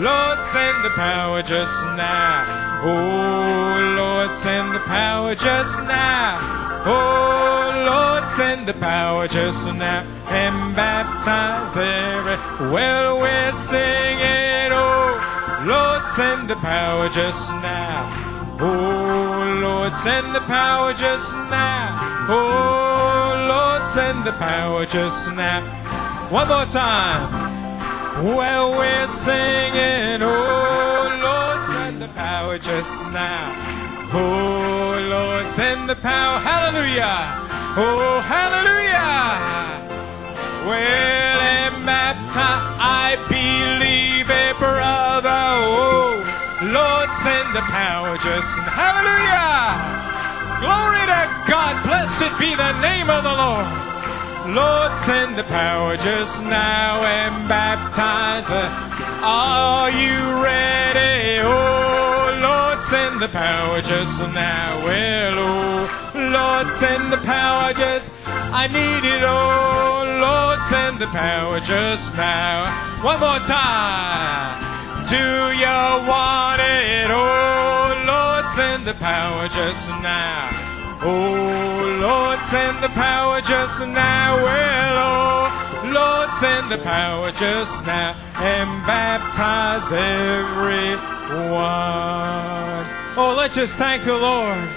Lord, send the power just now. Oh, Lord, send the power just now. Oh, Lord, send the power just now and baptize every. Well, we're singing, oh, Lord, send the power just now. Oh, Lord, send the power just now. Oh, Lord, send the power just now. One more time. Well, we're singing, oh, Lord, send the power just now. Oh, Lord, send the power. Hallelujah. Oh, hallelujah. Well, and baptize, I believe a brother. Oh, Lord, send the power just now. Hallelujah! Glory to God. Blessed be the name of the Lord. Lord, send the power just now and baptize us. Are you ready? Oh, Lord, send the power just now. Well, oh, Lord, send the power just. I need it. Oh, Lord, send the power just now. One more time. Do you want it? Oh, Lord, send the power just now. Oh, Lord, send the power just now. Well, oh, Lord, send the power just now and baptize everyone. Oh, let's just thank the Lord.